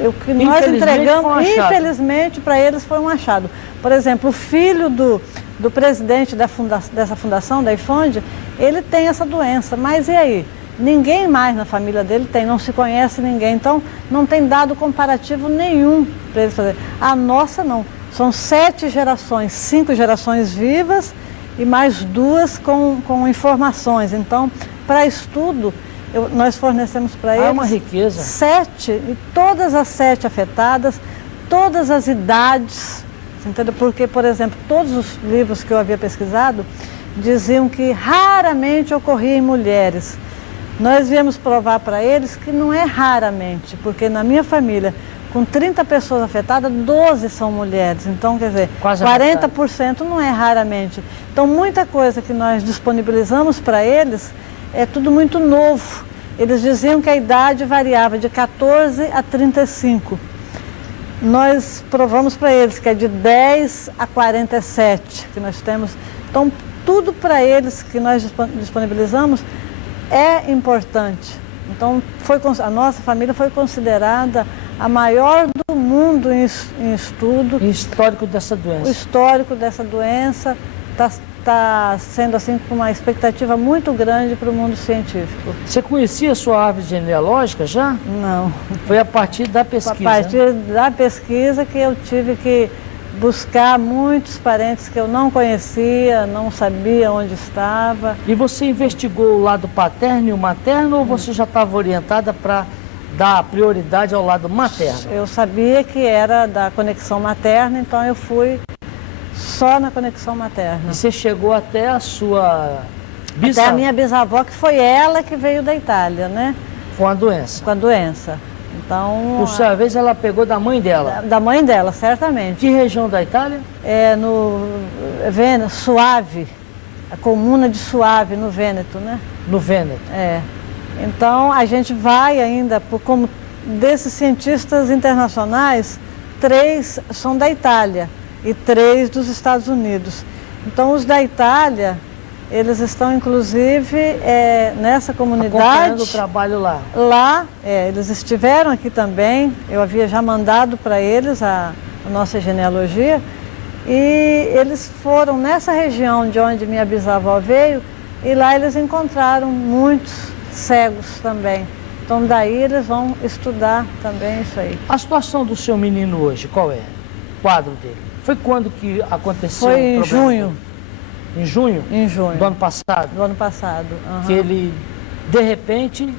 o que nós entregamos, infelizmente, para eles foi um achado. Por exemplo, o filho do presidente dessa fundação, da IFOND, ele tem essa doença, mas e aí? Ninguém mais na família dele tem, não se conhece ninguém, então não tem dado comparativo nenhum para eles fazer. A nossa não, são 7 gerações, 5 gerações vivas e mais 2 com informações. Então, para estudo, nós fornecemos para eles uma riqueza. 7, e todas as 7 afetadas, todas as idades, entendeu? Porque, por exemplo, todos os livros que eu havia pesquisado diziam que raramente ocorria em mulheres. Nós viemos provar para eles que não é raramente, porque na minha família, com 30 pessoas afetadas, 12 são mulheres. Então, quer dizer, quase 40% não é raramente. Então, muita coisa que nós disponibilizamos para eles é tudo muito novo. Eles diziam que a idade variava de 14 a 35. Nós provamos para eles que é de 10 a 47 que nós temos. Então, tudo para eles que nós disponibilizamos é importante. Então, a nossa família foi considerada a maior do mundo em estudo. O histórico dessa doença. O histórico dessa doença está sendo assim com uma expectativa muito grande para o mundo científico. Você conhecia a sua árvore genealógica já? Não. Foi a partir da pesquisa? A partir da pesquisa que eu tive que buscar muitos parentes que eu não conhecia, não sabia onde estava. E você investigou o lado paterno e o materno ou você já estava orientada para dar prioridade ao lado materno? Eu sabia que era da conexão materna, então eu fui só na conexão materna. E você chegou até a sua bisavó? Até a minha bisavó, que foi ela que veio da Itália, né? Com a doença? Com a doença. Então, por sua vez, ela pegou da mãe dela? Da mãe dela, certamente. Que região da Itália? É no Vêneto, Suave, a comuna de Suave, no Vêneto, né? No Vêneto. É. Então, a gente vai ainda, como desses cientistas internacionais, 3 são da Itália e 3 dos Estados Unidos. Então, os da Itália, eles estão, inclusive, nessa comunidade. Acompanhando o trabalho lá. Lá, eles estiveram aqui também. Eu havia já mandado para eles a nossa genealogia. E eles foram nessa região de onde minha bisavó veio, e lá eles encontraram muitos cegos também. Então, daí eles vão estudar também isso aí. A situação do seu menino hoje, qual é? O quadro dele? Foi quando que aconteceu? Foi em junho. Em junho? Em junho. Do ano passado? Do ano passado. Que ele, de repente,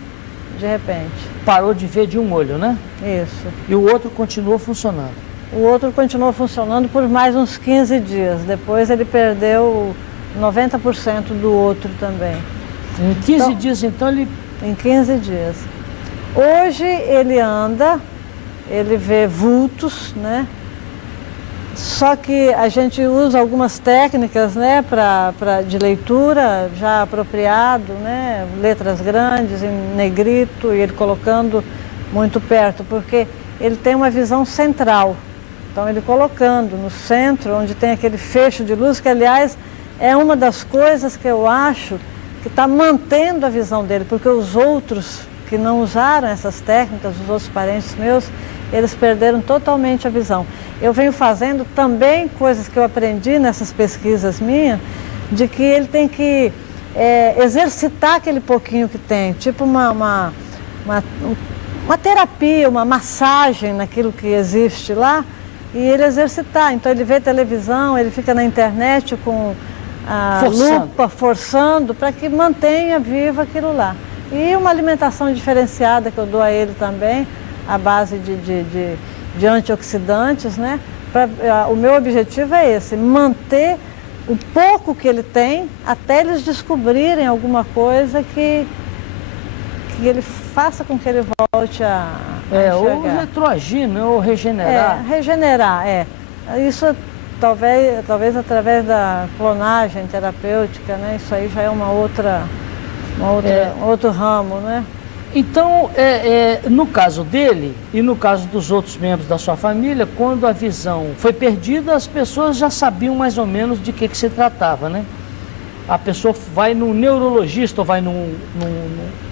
parou de ver de um olho, né? Isso. E o outro continuou funcionando? O outro continuou funcionando por mais uns 15 dias. Depois ele perdeu 90% do outro também. Em 15 dias, então, ele... Em 15 dias. Hoje ele anda, ele vê vultos, né? Só que a gente usa algumas técnicas, né, de leitura já apropriado, né, letras grandes, em negrito, e ele colocando muito perto, porque ele tem uma visão central. Então ele colocando no centro, onde tem aquele fecho de luz, que aliás é uma das coisas que eu acho que está mantendo a visão dele, porque os outros que não usaram essas técnicas, os outros parentes meus, eles perderam totalmente a visão. Eu venho fazendo também coisas que eu aprendi nessas pesquisas minhas, de que ele tem que exercitar aquele pouquinho que tem, tipo uma terapia, uma massagem naquilo que existe lá, e ele exercitar. Então ele vê televisão, ele fica na internet com a lupa, forçando, para que mantenha viva aquilo lá. E uma alimentação diferenciada que eu dou a ele também, à base de antioxidantes, né? O meu objetivo é esse, manter o pouco que ele tem, até eles descobrirem alguma coisa que ele faça com que ele volte a enxergar. Ou retroagir, né? Ou regenerar. Regenerar, Isso talvez através da clonagem terapêutica, né? Isso aí já é outro ramo, né? Então, no caso dele e no caso dos outros membros da sua família, quando a visão foi perdida, as pessoas já sabiam mais ou menos de que se tratava, né? A pessoa vai no neurologista ou vai no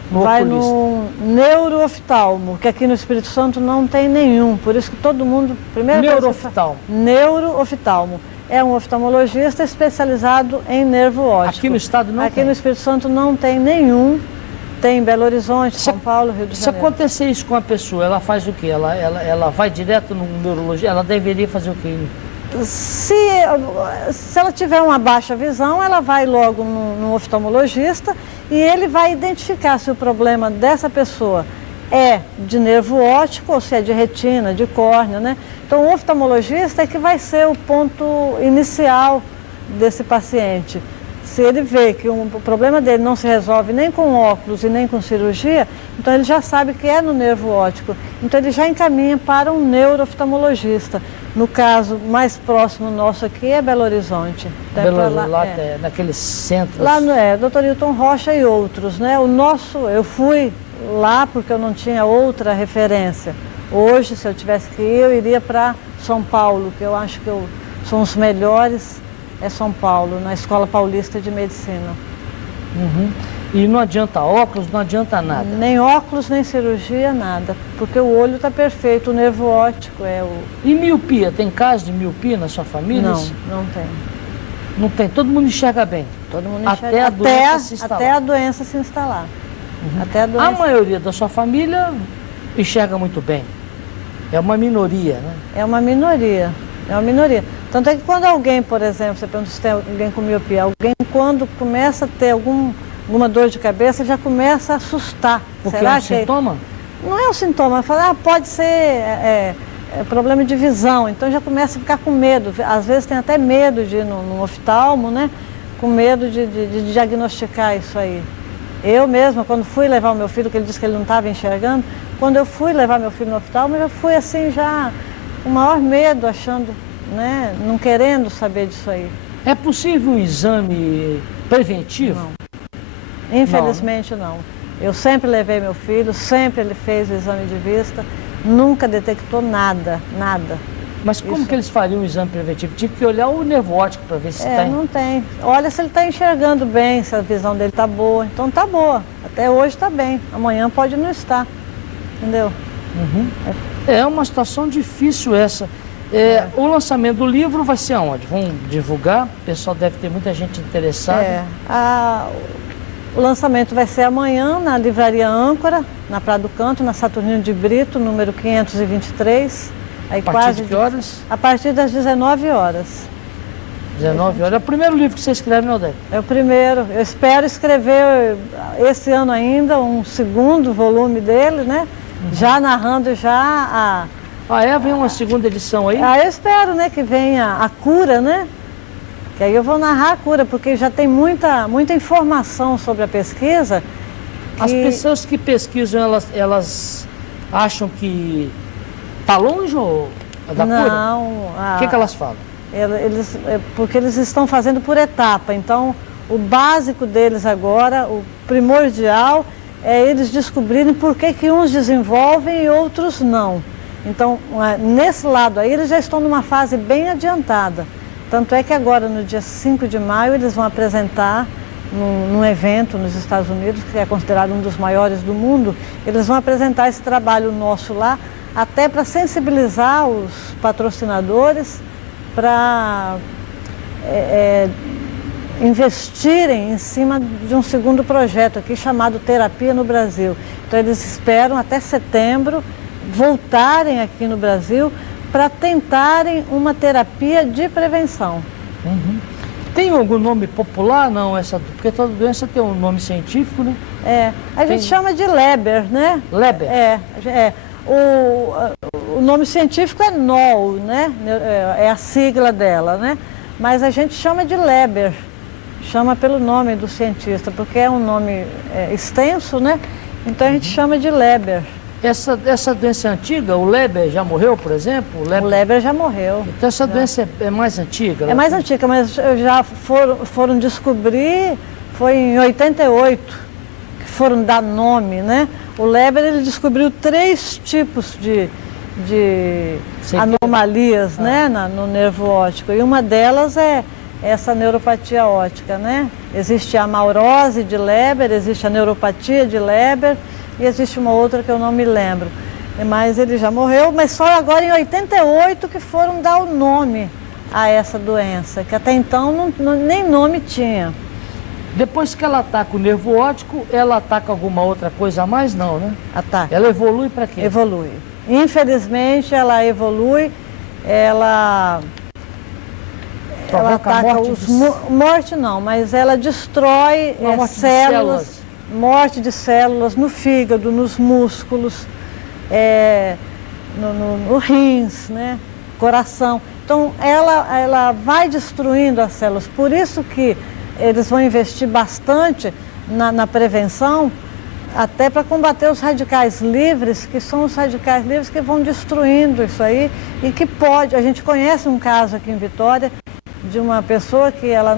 vai oculista? No neurooftalmo, que aqui no Espírito Santo não tem nenhum, por isso que todo mundo... Neurooftalmo. Neurooftalmo. É um oftalmologista especializado em nervo óptico. Aqui no estado não tem? Aqui no Espírito Santo não tem nenhum. Tem em Belo Horizonte, São Paulo, Rio de Janeiro. Se acontecer isso com a pessoa, ela faz o quê? Ela vai direto no neurologista? Ela deveria fazer o quê? Se ela tiver uma baixa visão, ela vai logo no oftalmologista e ele vai identificar se o problema dessa pessoa é de nervo óptico ou se é de retina, de córnea, né? Então o oftalmologista é que vai ser o ponto inicial desse paciente. Se ele vê que o problema dele não se resolve nem com óculos e nem com cirurgia, então ele já sabe que é no nervo óptico. Então ele já encaminha para um neurooftalmologista. No caso mais próximo nosso aqui é Belo Horizonte. Naqueles centros. Lá no Dr. Hilton Rocha e outros, né? Eu fui lá porque eu não tinha outra referência. Hoje, se eu tivesse que ir, eu iria para São Paulo, que eu acho que são os melhores. É São Paulo, na Escola Paulista de Medicina. Uhum. E não adianta óculos, não adianta nada? Nem óculos, nem cirurgia, nada. Porque o olho está perfeito, o nervo óptico é o... E miopia? Tem caso de miopia na sua família? Não tem. Não tem? Todo mundo enxerga bem? Todo mundo enxerga. Até a doença se instalar. Uhum. Até a doença... A maioria da sua família enxerga muito bem. É uma minoria, né? É uma minoria. Tanto é que quando alguém, por exemplo, você pergunta se tem alguém com miopia, alguém quando começa a ter alguma dor de cabeça, já começa a assustar. Porque Será é um sintoma? Não é um sintoma, fala, pode ser problema de visão, então já começa a ficar com medo. Às vezes tem até medo de ir no oftalmo, né? Com medo de diagnosticar isso aí. Eu mesma, quando fui levar o meu filho, que ele disse que ele não estava enxergando, quando eu fui levar meu filho no hospital, eu fui assim já com o maior medo, achando, né, não querendo saber disso aí. É possível um exame preventivo? Não. Infelizmente não. Eu sempre levei meu filho, sempre ele fez o exame de vista, nunca detectou nada, nada. Mas como que eles fariam o exame preventivo? Tinha que olhar o nervo óptico para ver se está... Não tem. Olha se ele está enxergando bem, se a visão dele está boa. Então está boa. Até hoje está bem. Amanhã pode não estar. Entendeu? É uma situação difícil essa. O lançamento do livro vai ser aonde? Vão divulgar? O pessoal deve ter muita gente interessada. O lançamento vai ser amanhã na Livraria Âncora, na Praia do Canto, na Saturnino de Brito, número 523. Aí a partir de que horas? A partir das 19 horas. 19 horas. É o primeiro livro que você escreve, né, Odete? É o primeiro. Eu espero escrever esse ano ainda um segundo volume dele, né? Já narrando já a... Vem uma segunda edição aí? Eu espero, né, que venha a cura, né? Que aí eu vou narrar a cura, porque já tem muita informação sobre a pesquisa. As pessoas que pesquisam, elas acham que está longe ou da cura? Não. O que elas falam? Porque eles estão fazendo por etapa. Então, o básico deles agora, o primordial, é eles descobrirem por que uns desenvolvem e outros não. Então, nesse lado aí, eles já estão numa fase bem adiantada. Tanto é que agora, no dia 5 de maio, eles vão apresentar num evento nos Estados Unidos, que é considerado um dos maiores do mundo, eles vão apresentar esse trabalho nosso lá, até para sensibilizar os patrocinadores para investirem em cima de um segundo projeto aqui chamado Terapia no Brasil. Então eles esperam até setembro voltarem aqui no Brasil para tentarem uma terapia de prevenção. Tem algum nome popular? Não, porque toda doença tem um nome científico, né? A gente chama de Leber, né? Leber? O nome científico é NOL, né? É a sigla dela, né? Mas a gente chama de Leber, chama pelo nome do cientista, porque é um nome extenso, né? Então a gente chama de Leber. Essa doença é antiga? O Leber já morreu, por exemplo? O Leber já morreu. Então essa doença é mais antiga? É mais antiga, mas já foram descobrir, foi em 88 que foram dar nome, né? O Leber, ele descobriu 3 tipos de anomalias, né, no nervo óptico. E uma delas é essa neuropatia óptica, né? Existe a amaurose de Leber, existe a neuropatia de Leber e existe uma outra que eu não me lembro. Mas ele já morreu, mas só agora em 88 que foram dar o nome a essa doença, que até então nem nome tinha. Depois que ela ataca o nervo óptico, ela ataca alguma outra coisa a mais? Não, né? Ataca. Ela evolui para quê? Evolui. Infelizmente, ela evolui, ela ataca morte não, mas ela destrói células, morte de células no fígado, nos músculos, no rins, né? Coração. Então, ela vai destruindo as células. Por isso que eles vão investir bastante na prevenção, até para combater os radicais livres, que são os radicais livres que vão destruindo isso aí e que pode... A gente conhece um caso aqui em Vitória de uma pessoa que ela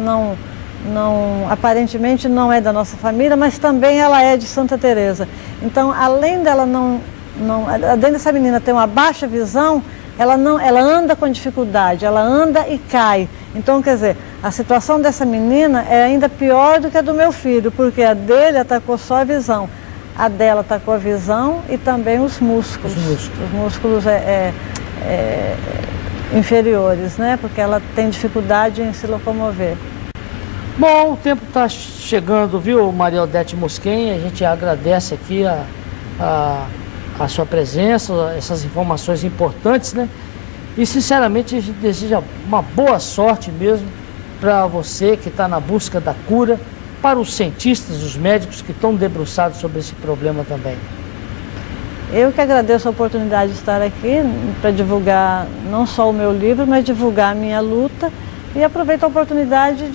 aparentemente não é da nossa família, mas também ela é de Santa Teresa. Então, além dessa menina ter uma baixa visão, ela anda com dificuldade, ela anda e cai. Então, quer dizer, a situação dessa menina é ainda pior do que a do meu filho, porque a dele atacou só a visão. A dela atacou a visão e também os músculos. Os músculos inferiores, né? Porque ela tem dificuldade em se locomover. Bom, o tempo está chegando, viu, Maria Odete Mosquen? A gente agradece aqui a sua presença, essas informações importantes, né? E, sinceramente, a gente deseja uma boa sorte mesmo para você que está na busca da cura, para os cientistas, os médicos que estão debruçados sobre esse problema também. Eu que agradeço a oportunidade de estar aqui para divulgar não só o meu livro, mas divulgar a minha luta e aproveito a oportunidade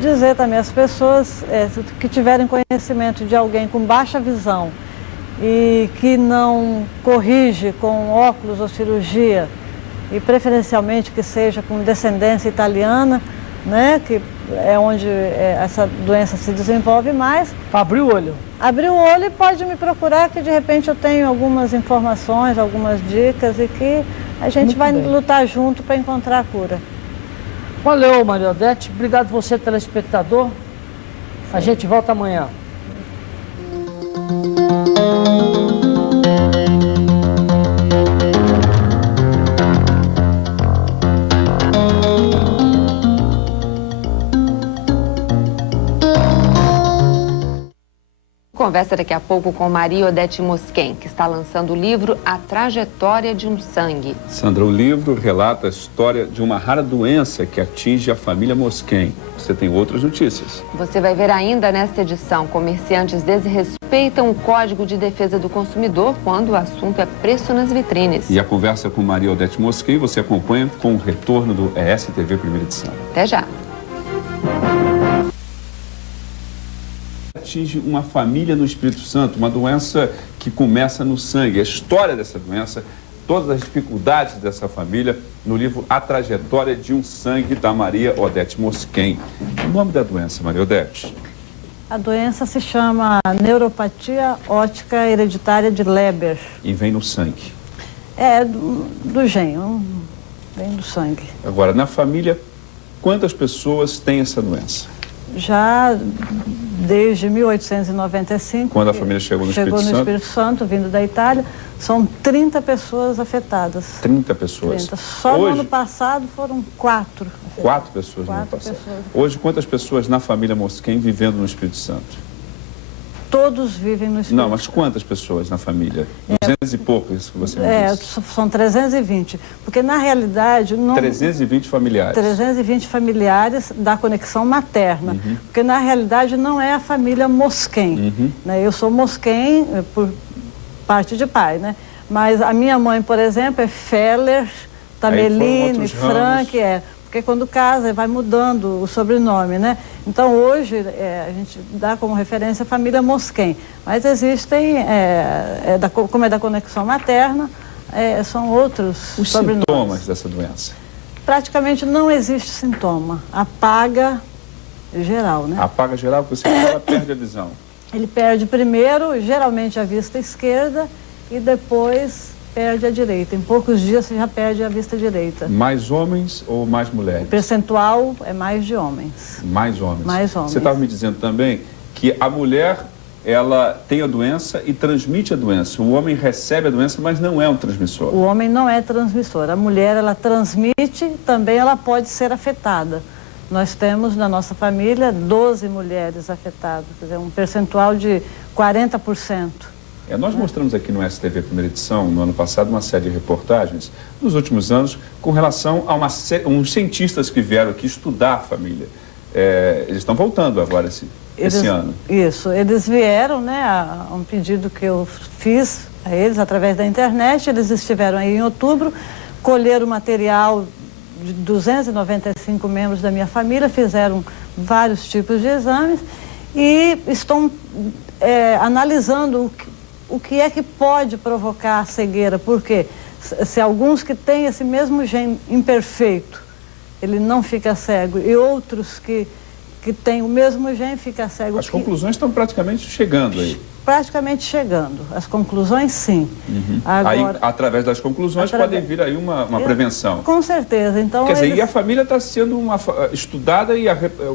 dizer também às pessoas que tiverem conhecimento de alguém com baixa visão e que não corrige com óculos ou cirurgia, e preferencialmente que seja com descendência italiana, né, que é onde essa doença se desenvolve mais. Abrir o olho. Abrir o olho e pode me procurar, que de repente eu tenho algumas informações, algumas dicas e que a gente vai lutar junto para encontrar a cura. Valeu, Maria Odete. Obrigado você, telespectador. A gente volta amanhã. Conversa daqui a pouco com Maria Odete Mosquen, que está lançando o livro A Trajetória de um Sangue. Sandra, o livro relata a história de uma rara doença que atinge a família Mosquen. Você tem outras notícias. Você vai ver ainda nesta edição, comerciantes desrespeitam o Código de Defesa do Consumidor quando o assunto é preço nas vitrines. E a conversa com Maria Odete Mosquen você acompanha com o retorno do ESTV Primeira Edição. Até já. Atinge uma família no Espírito Santo, uma doença que começa no sangue. A história dessa doença, todas as dificuldades dessa família, no livro A Trajetória de um Sangue, da Maria Odete Mosquen. O nome da doença, Maria Odete? A doença se chama neuropatia óptica hereditária de Leber. E vem no sangue. É do gene, vem do sangue. Agora, na família, quantas pessoas têm essa doença? Já desde 1895, quando a família chegou no Espírito Santo, vindo da Itália, são 30 pessoas afetadas. 30 pessoas. 30. Só hoje, no ano passado foram 4. 4 pessoas no ano passado. Hoje, quantas pessoas na família Mosquen vivendo no Espírito Santo? Todos vivem no Espírito Santo. Não, mas quantas pessoas na família? 200 e poucos que você me disse. São 320. Porque, na realidade... 320 familiares. 320 familiares da conexão materna. Uhum. Porque, na realidade, não é a família Mosquen. Uhum. Né? Eu sou Mosquen por parte de pai, né? Mas a minha mãe, por exemplo, é Feller, Tamelini, Frank, porque quando casa vai mudando o sobrenome, né? Então hoje a gente dá como referência a família Mosquen, mas existem, como é da conexão materna, são outros sobrenomes. Os sintomas dessa doença? Praticamente não existe sintoma, apaga geral, né? Apaga geral, porque você fala, perde a visão. Ele perde primeiro, geralmente a vista esquerda, e depois perde a direita. Em poucos dias você já perde a vista direita. Mais homens ou mais mulheres? O percentual é mais de homens. Mais homens. Mais homens. Você estava me dizendo também que a mulher, ela tem a doença e transmite a doença. O homem recebe a doença, mas não é um transmissor. O homem não é transmissor. A mulher, ela transmite, também ela pode ser afetada. Nós temos na nossa família 12 mulheres afetadas, quer dizer, um percentual de 40%. Nós mostramos aqui no STV Primeira Edição, no ano passado, uma série de reportagens nos últimos anos com relação a uns cientistas que vieram aqui estudar a família. Eles estão voltando agora esse ano. Isso, eles vieram, né, a um pedido que eu fiz a eles através da internet. Eles estiveram aí em outubro, colheram material de 295 membros da minha família, fizeram vários tipos de exames e estão analisando o que é que pode provocar a cegueira, porque se alguns que têm esse mesmo gene imperfeito, ele não fica cego, e outros que têm o mesmo gene fica cego. As conclusões estão praticamente chegando aí. Praticamente chegando. As conclusões, sim. Uhum. Agora, aí, através das conclusões, podem vir aí uma prevenção. Com certeza. Então, quer dizer, e a família está sendo estudada e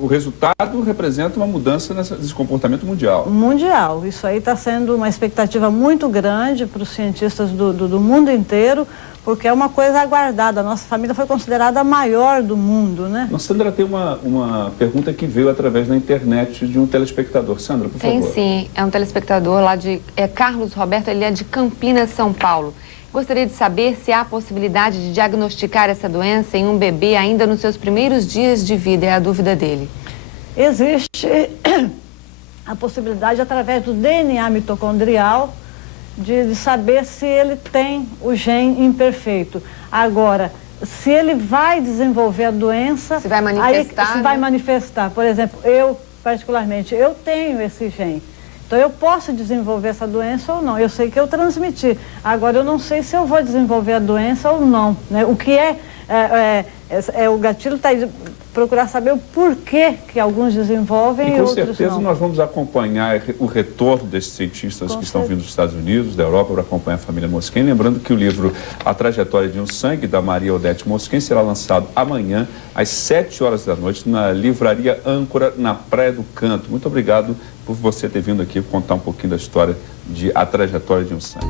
o resultado representa uma mudança nesse comportamento mundial. Mundial. Isso aí está sendo uma expectativa muito grande para os cientistas do mundo inteiro, porque é uma coisa aguardada. A nossa família foi considerada a maior do mundo, né? Sandra, tem uma pergunta que veio através da internet de um telespectador. Sandra, por favor. Tem sim, é um telespectador lá Carlos Roberto, ele é de Campinas, São Paulo. Gostaria de saber se há a possibilidade de diagnosticar essa doença em um bebê ainda nos seus primeiros dias de vida, é a dúvida dele. Existe a possibilidade, através do DNA mitocondrial, de saber se ele tem o gene imperfeito. Agora, se ele vai desenvolver a doença... Se vai manifestar, aí, se vai manifestar. Por exemplo, eu, particularmente, eu tenho esse gene. Então, eu posso desenvolver essa doença ou não. Eu sei que eu transmiti. Agora, eu não sei se eu vou desenvolver a doença ou não, né? O que o gatilho está aí, procurar saber o porquê que alguns desenvolvem e outros não. Com certeza nós vamos acompanhar o retorno desses cientistas que estão vindo dos Estados Unidos, da Europa, para acompanhar a família Mosquen. Lembrando que o livro A Trajetória de um Sangue, da Maria Odete Mosquen, será lançado amanhã, às 7 horas da noite, na Livraria Âncora, na Praia do Canto. Muito obrigado por você ter vindo aqui contar um pouquinho da história de A Trajetória de um Sangue.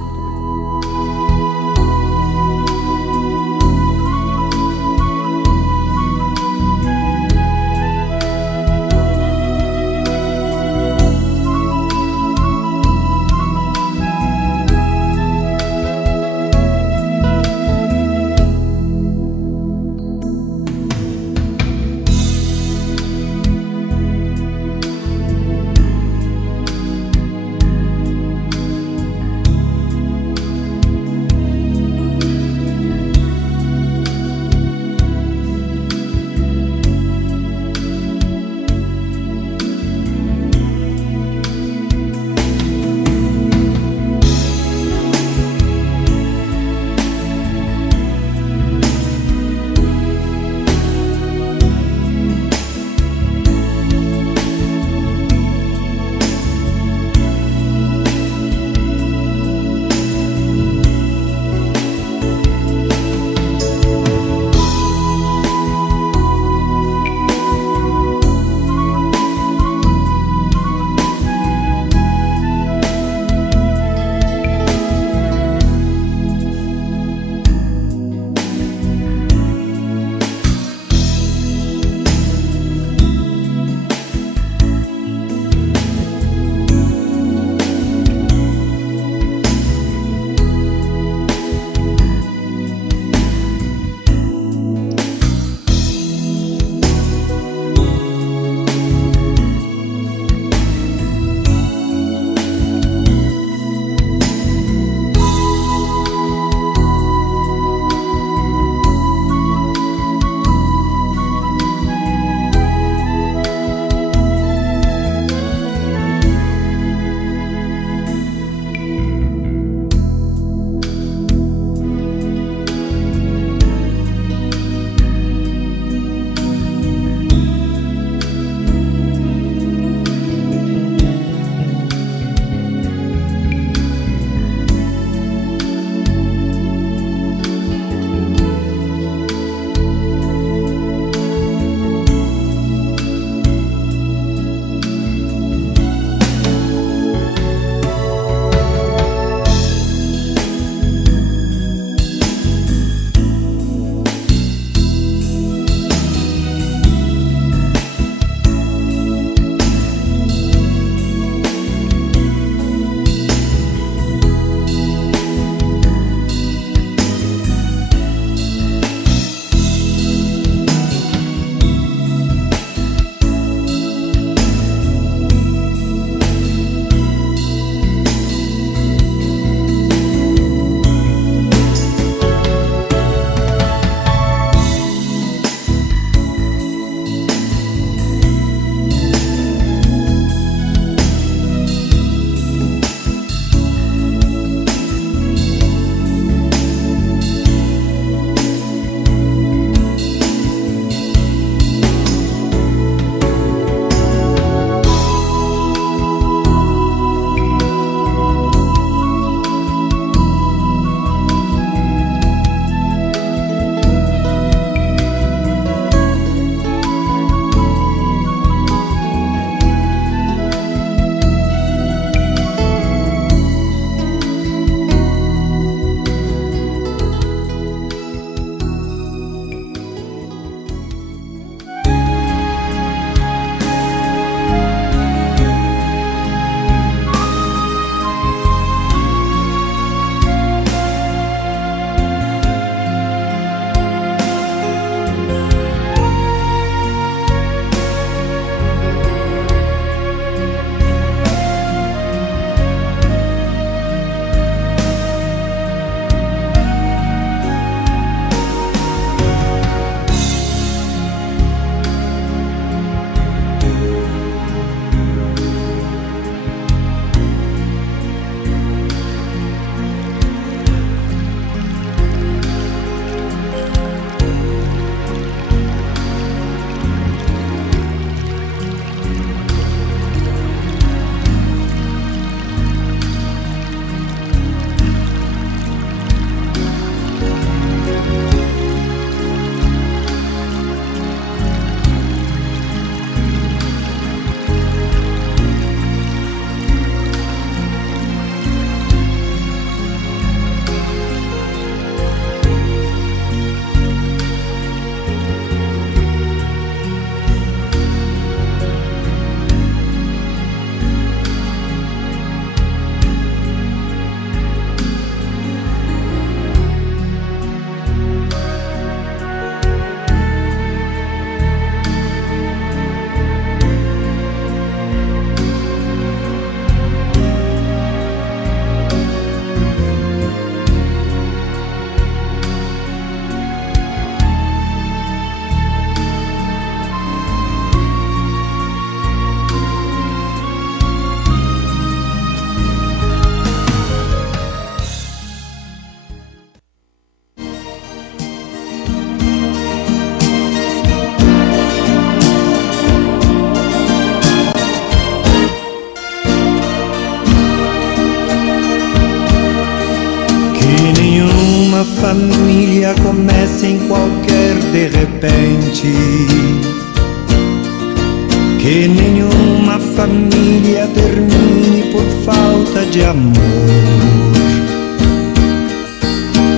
Que nenhuma família termine por falta de amor.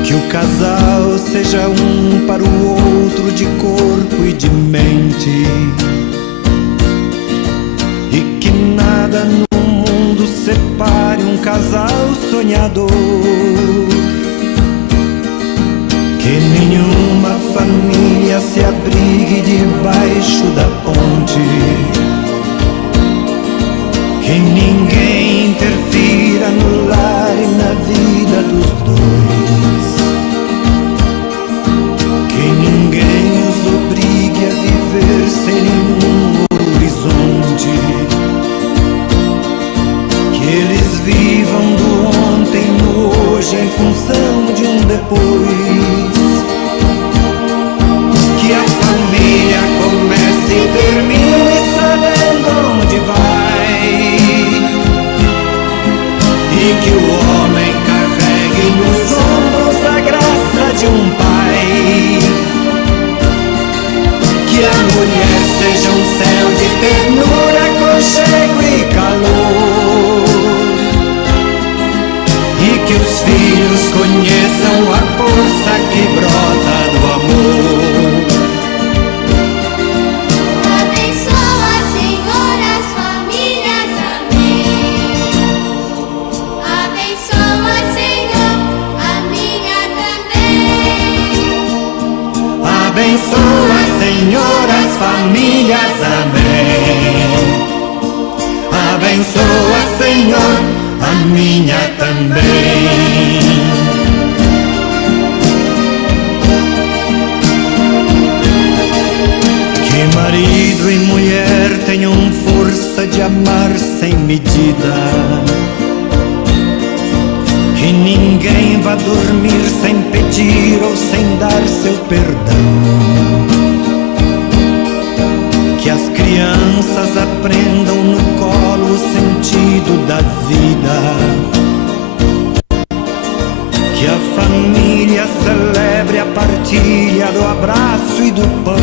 Que o casal seja um para o outro de corpo e de mente. E que nada no mundo separe um casal sonhador. Que nenhuma família se abrigue debaixo da ponte. Que ninguém interfira no lar e na vida dos dois. Que ninguém os obrigue a viver sem nenhum horizonte. Que eles vivam do ontem no hoje em função de um depois. Que a família comece e termine sabendo onde vai. E que o homem carregue nos ombros a graça de um pai. Que a mulher seja um céu de ternura, aconchego e calor. E que os filhos conheçam a força que brota do amor. Abençoa, Senhor, as famílias, amém. Abençoa, Senhor, a minha também. Abençoa, Senhor, as famílias, amém. Abençoa, Senhor, a minha também. Que marido e mulher tenham força de amar sem medida. Que ninguém vá dormir sem pedir ou sem dar seu perdão. Que as crianças aprendam no colo o sentido da vida. Que a família celebre a partilha do abraço e do pão.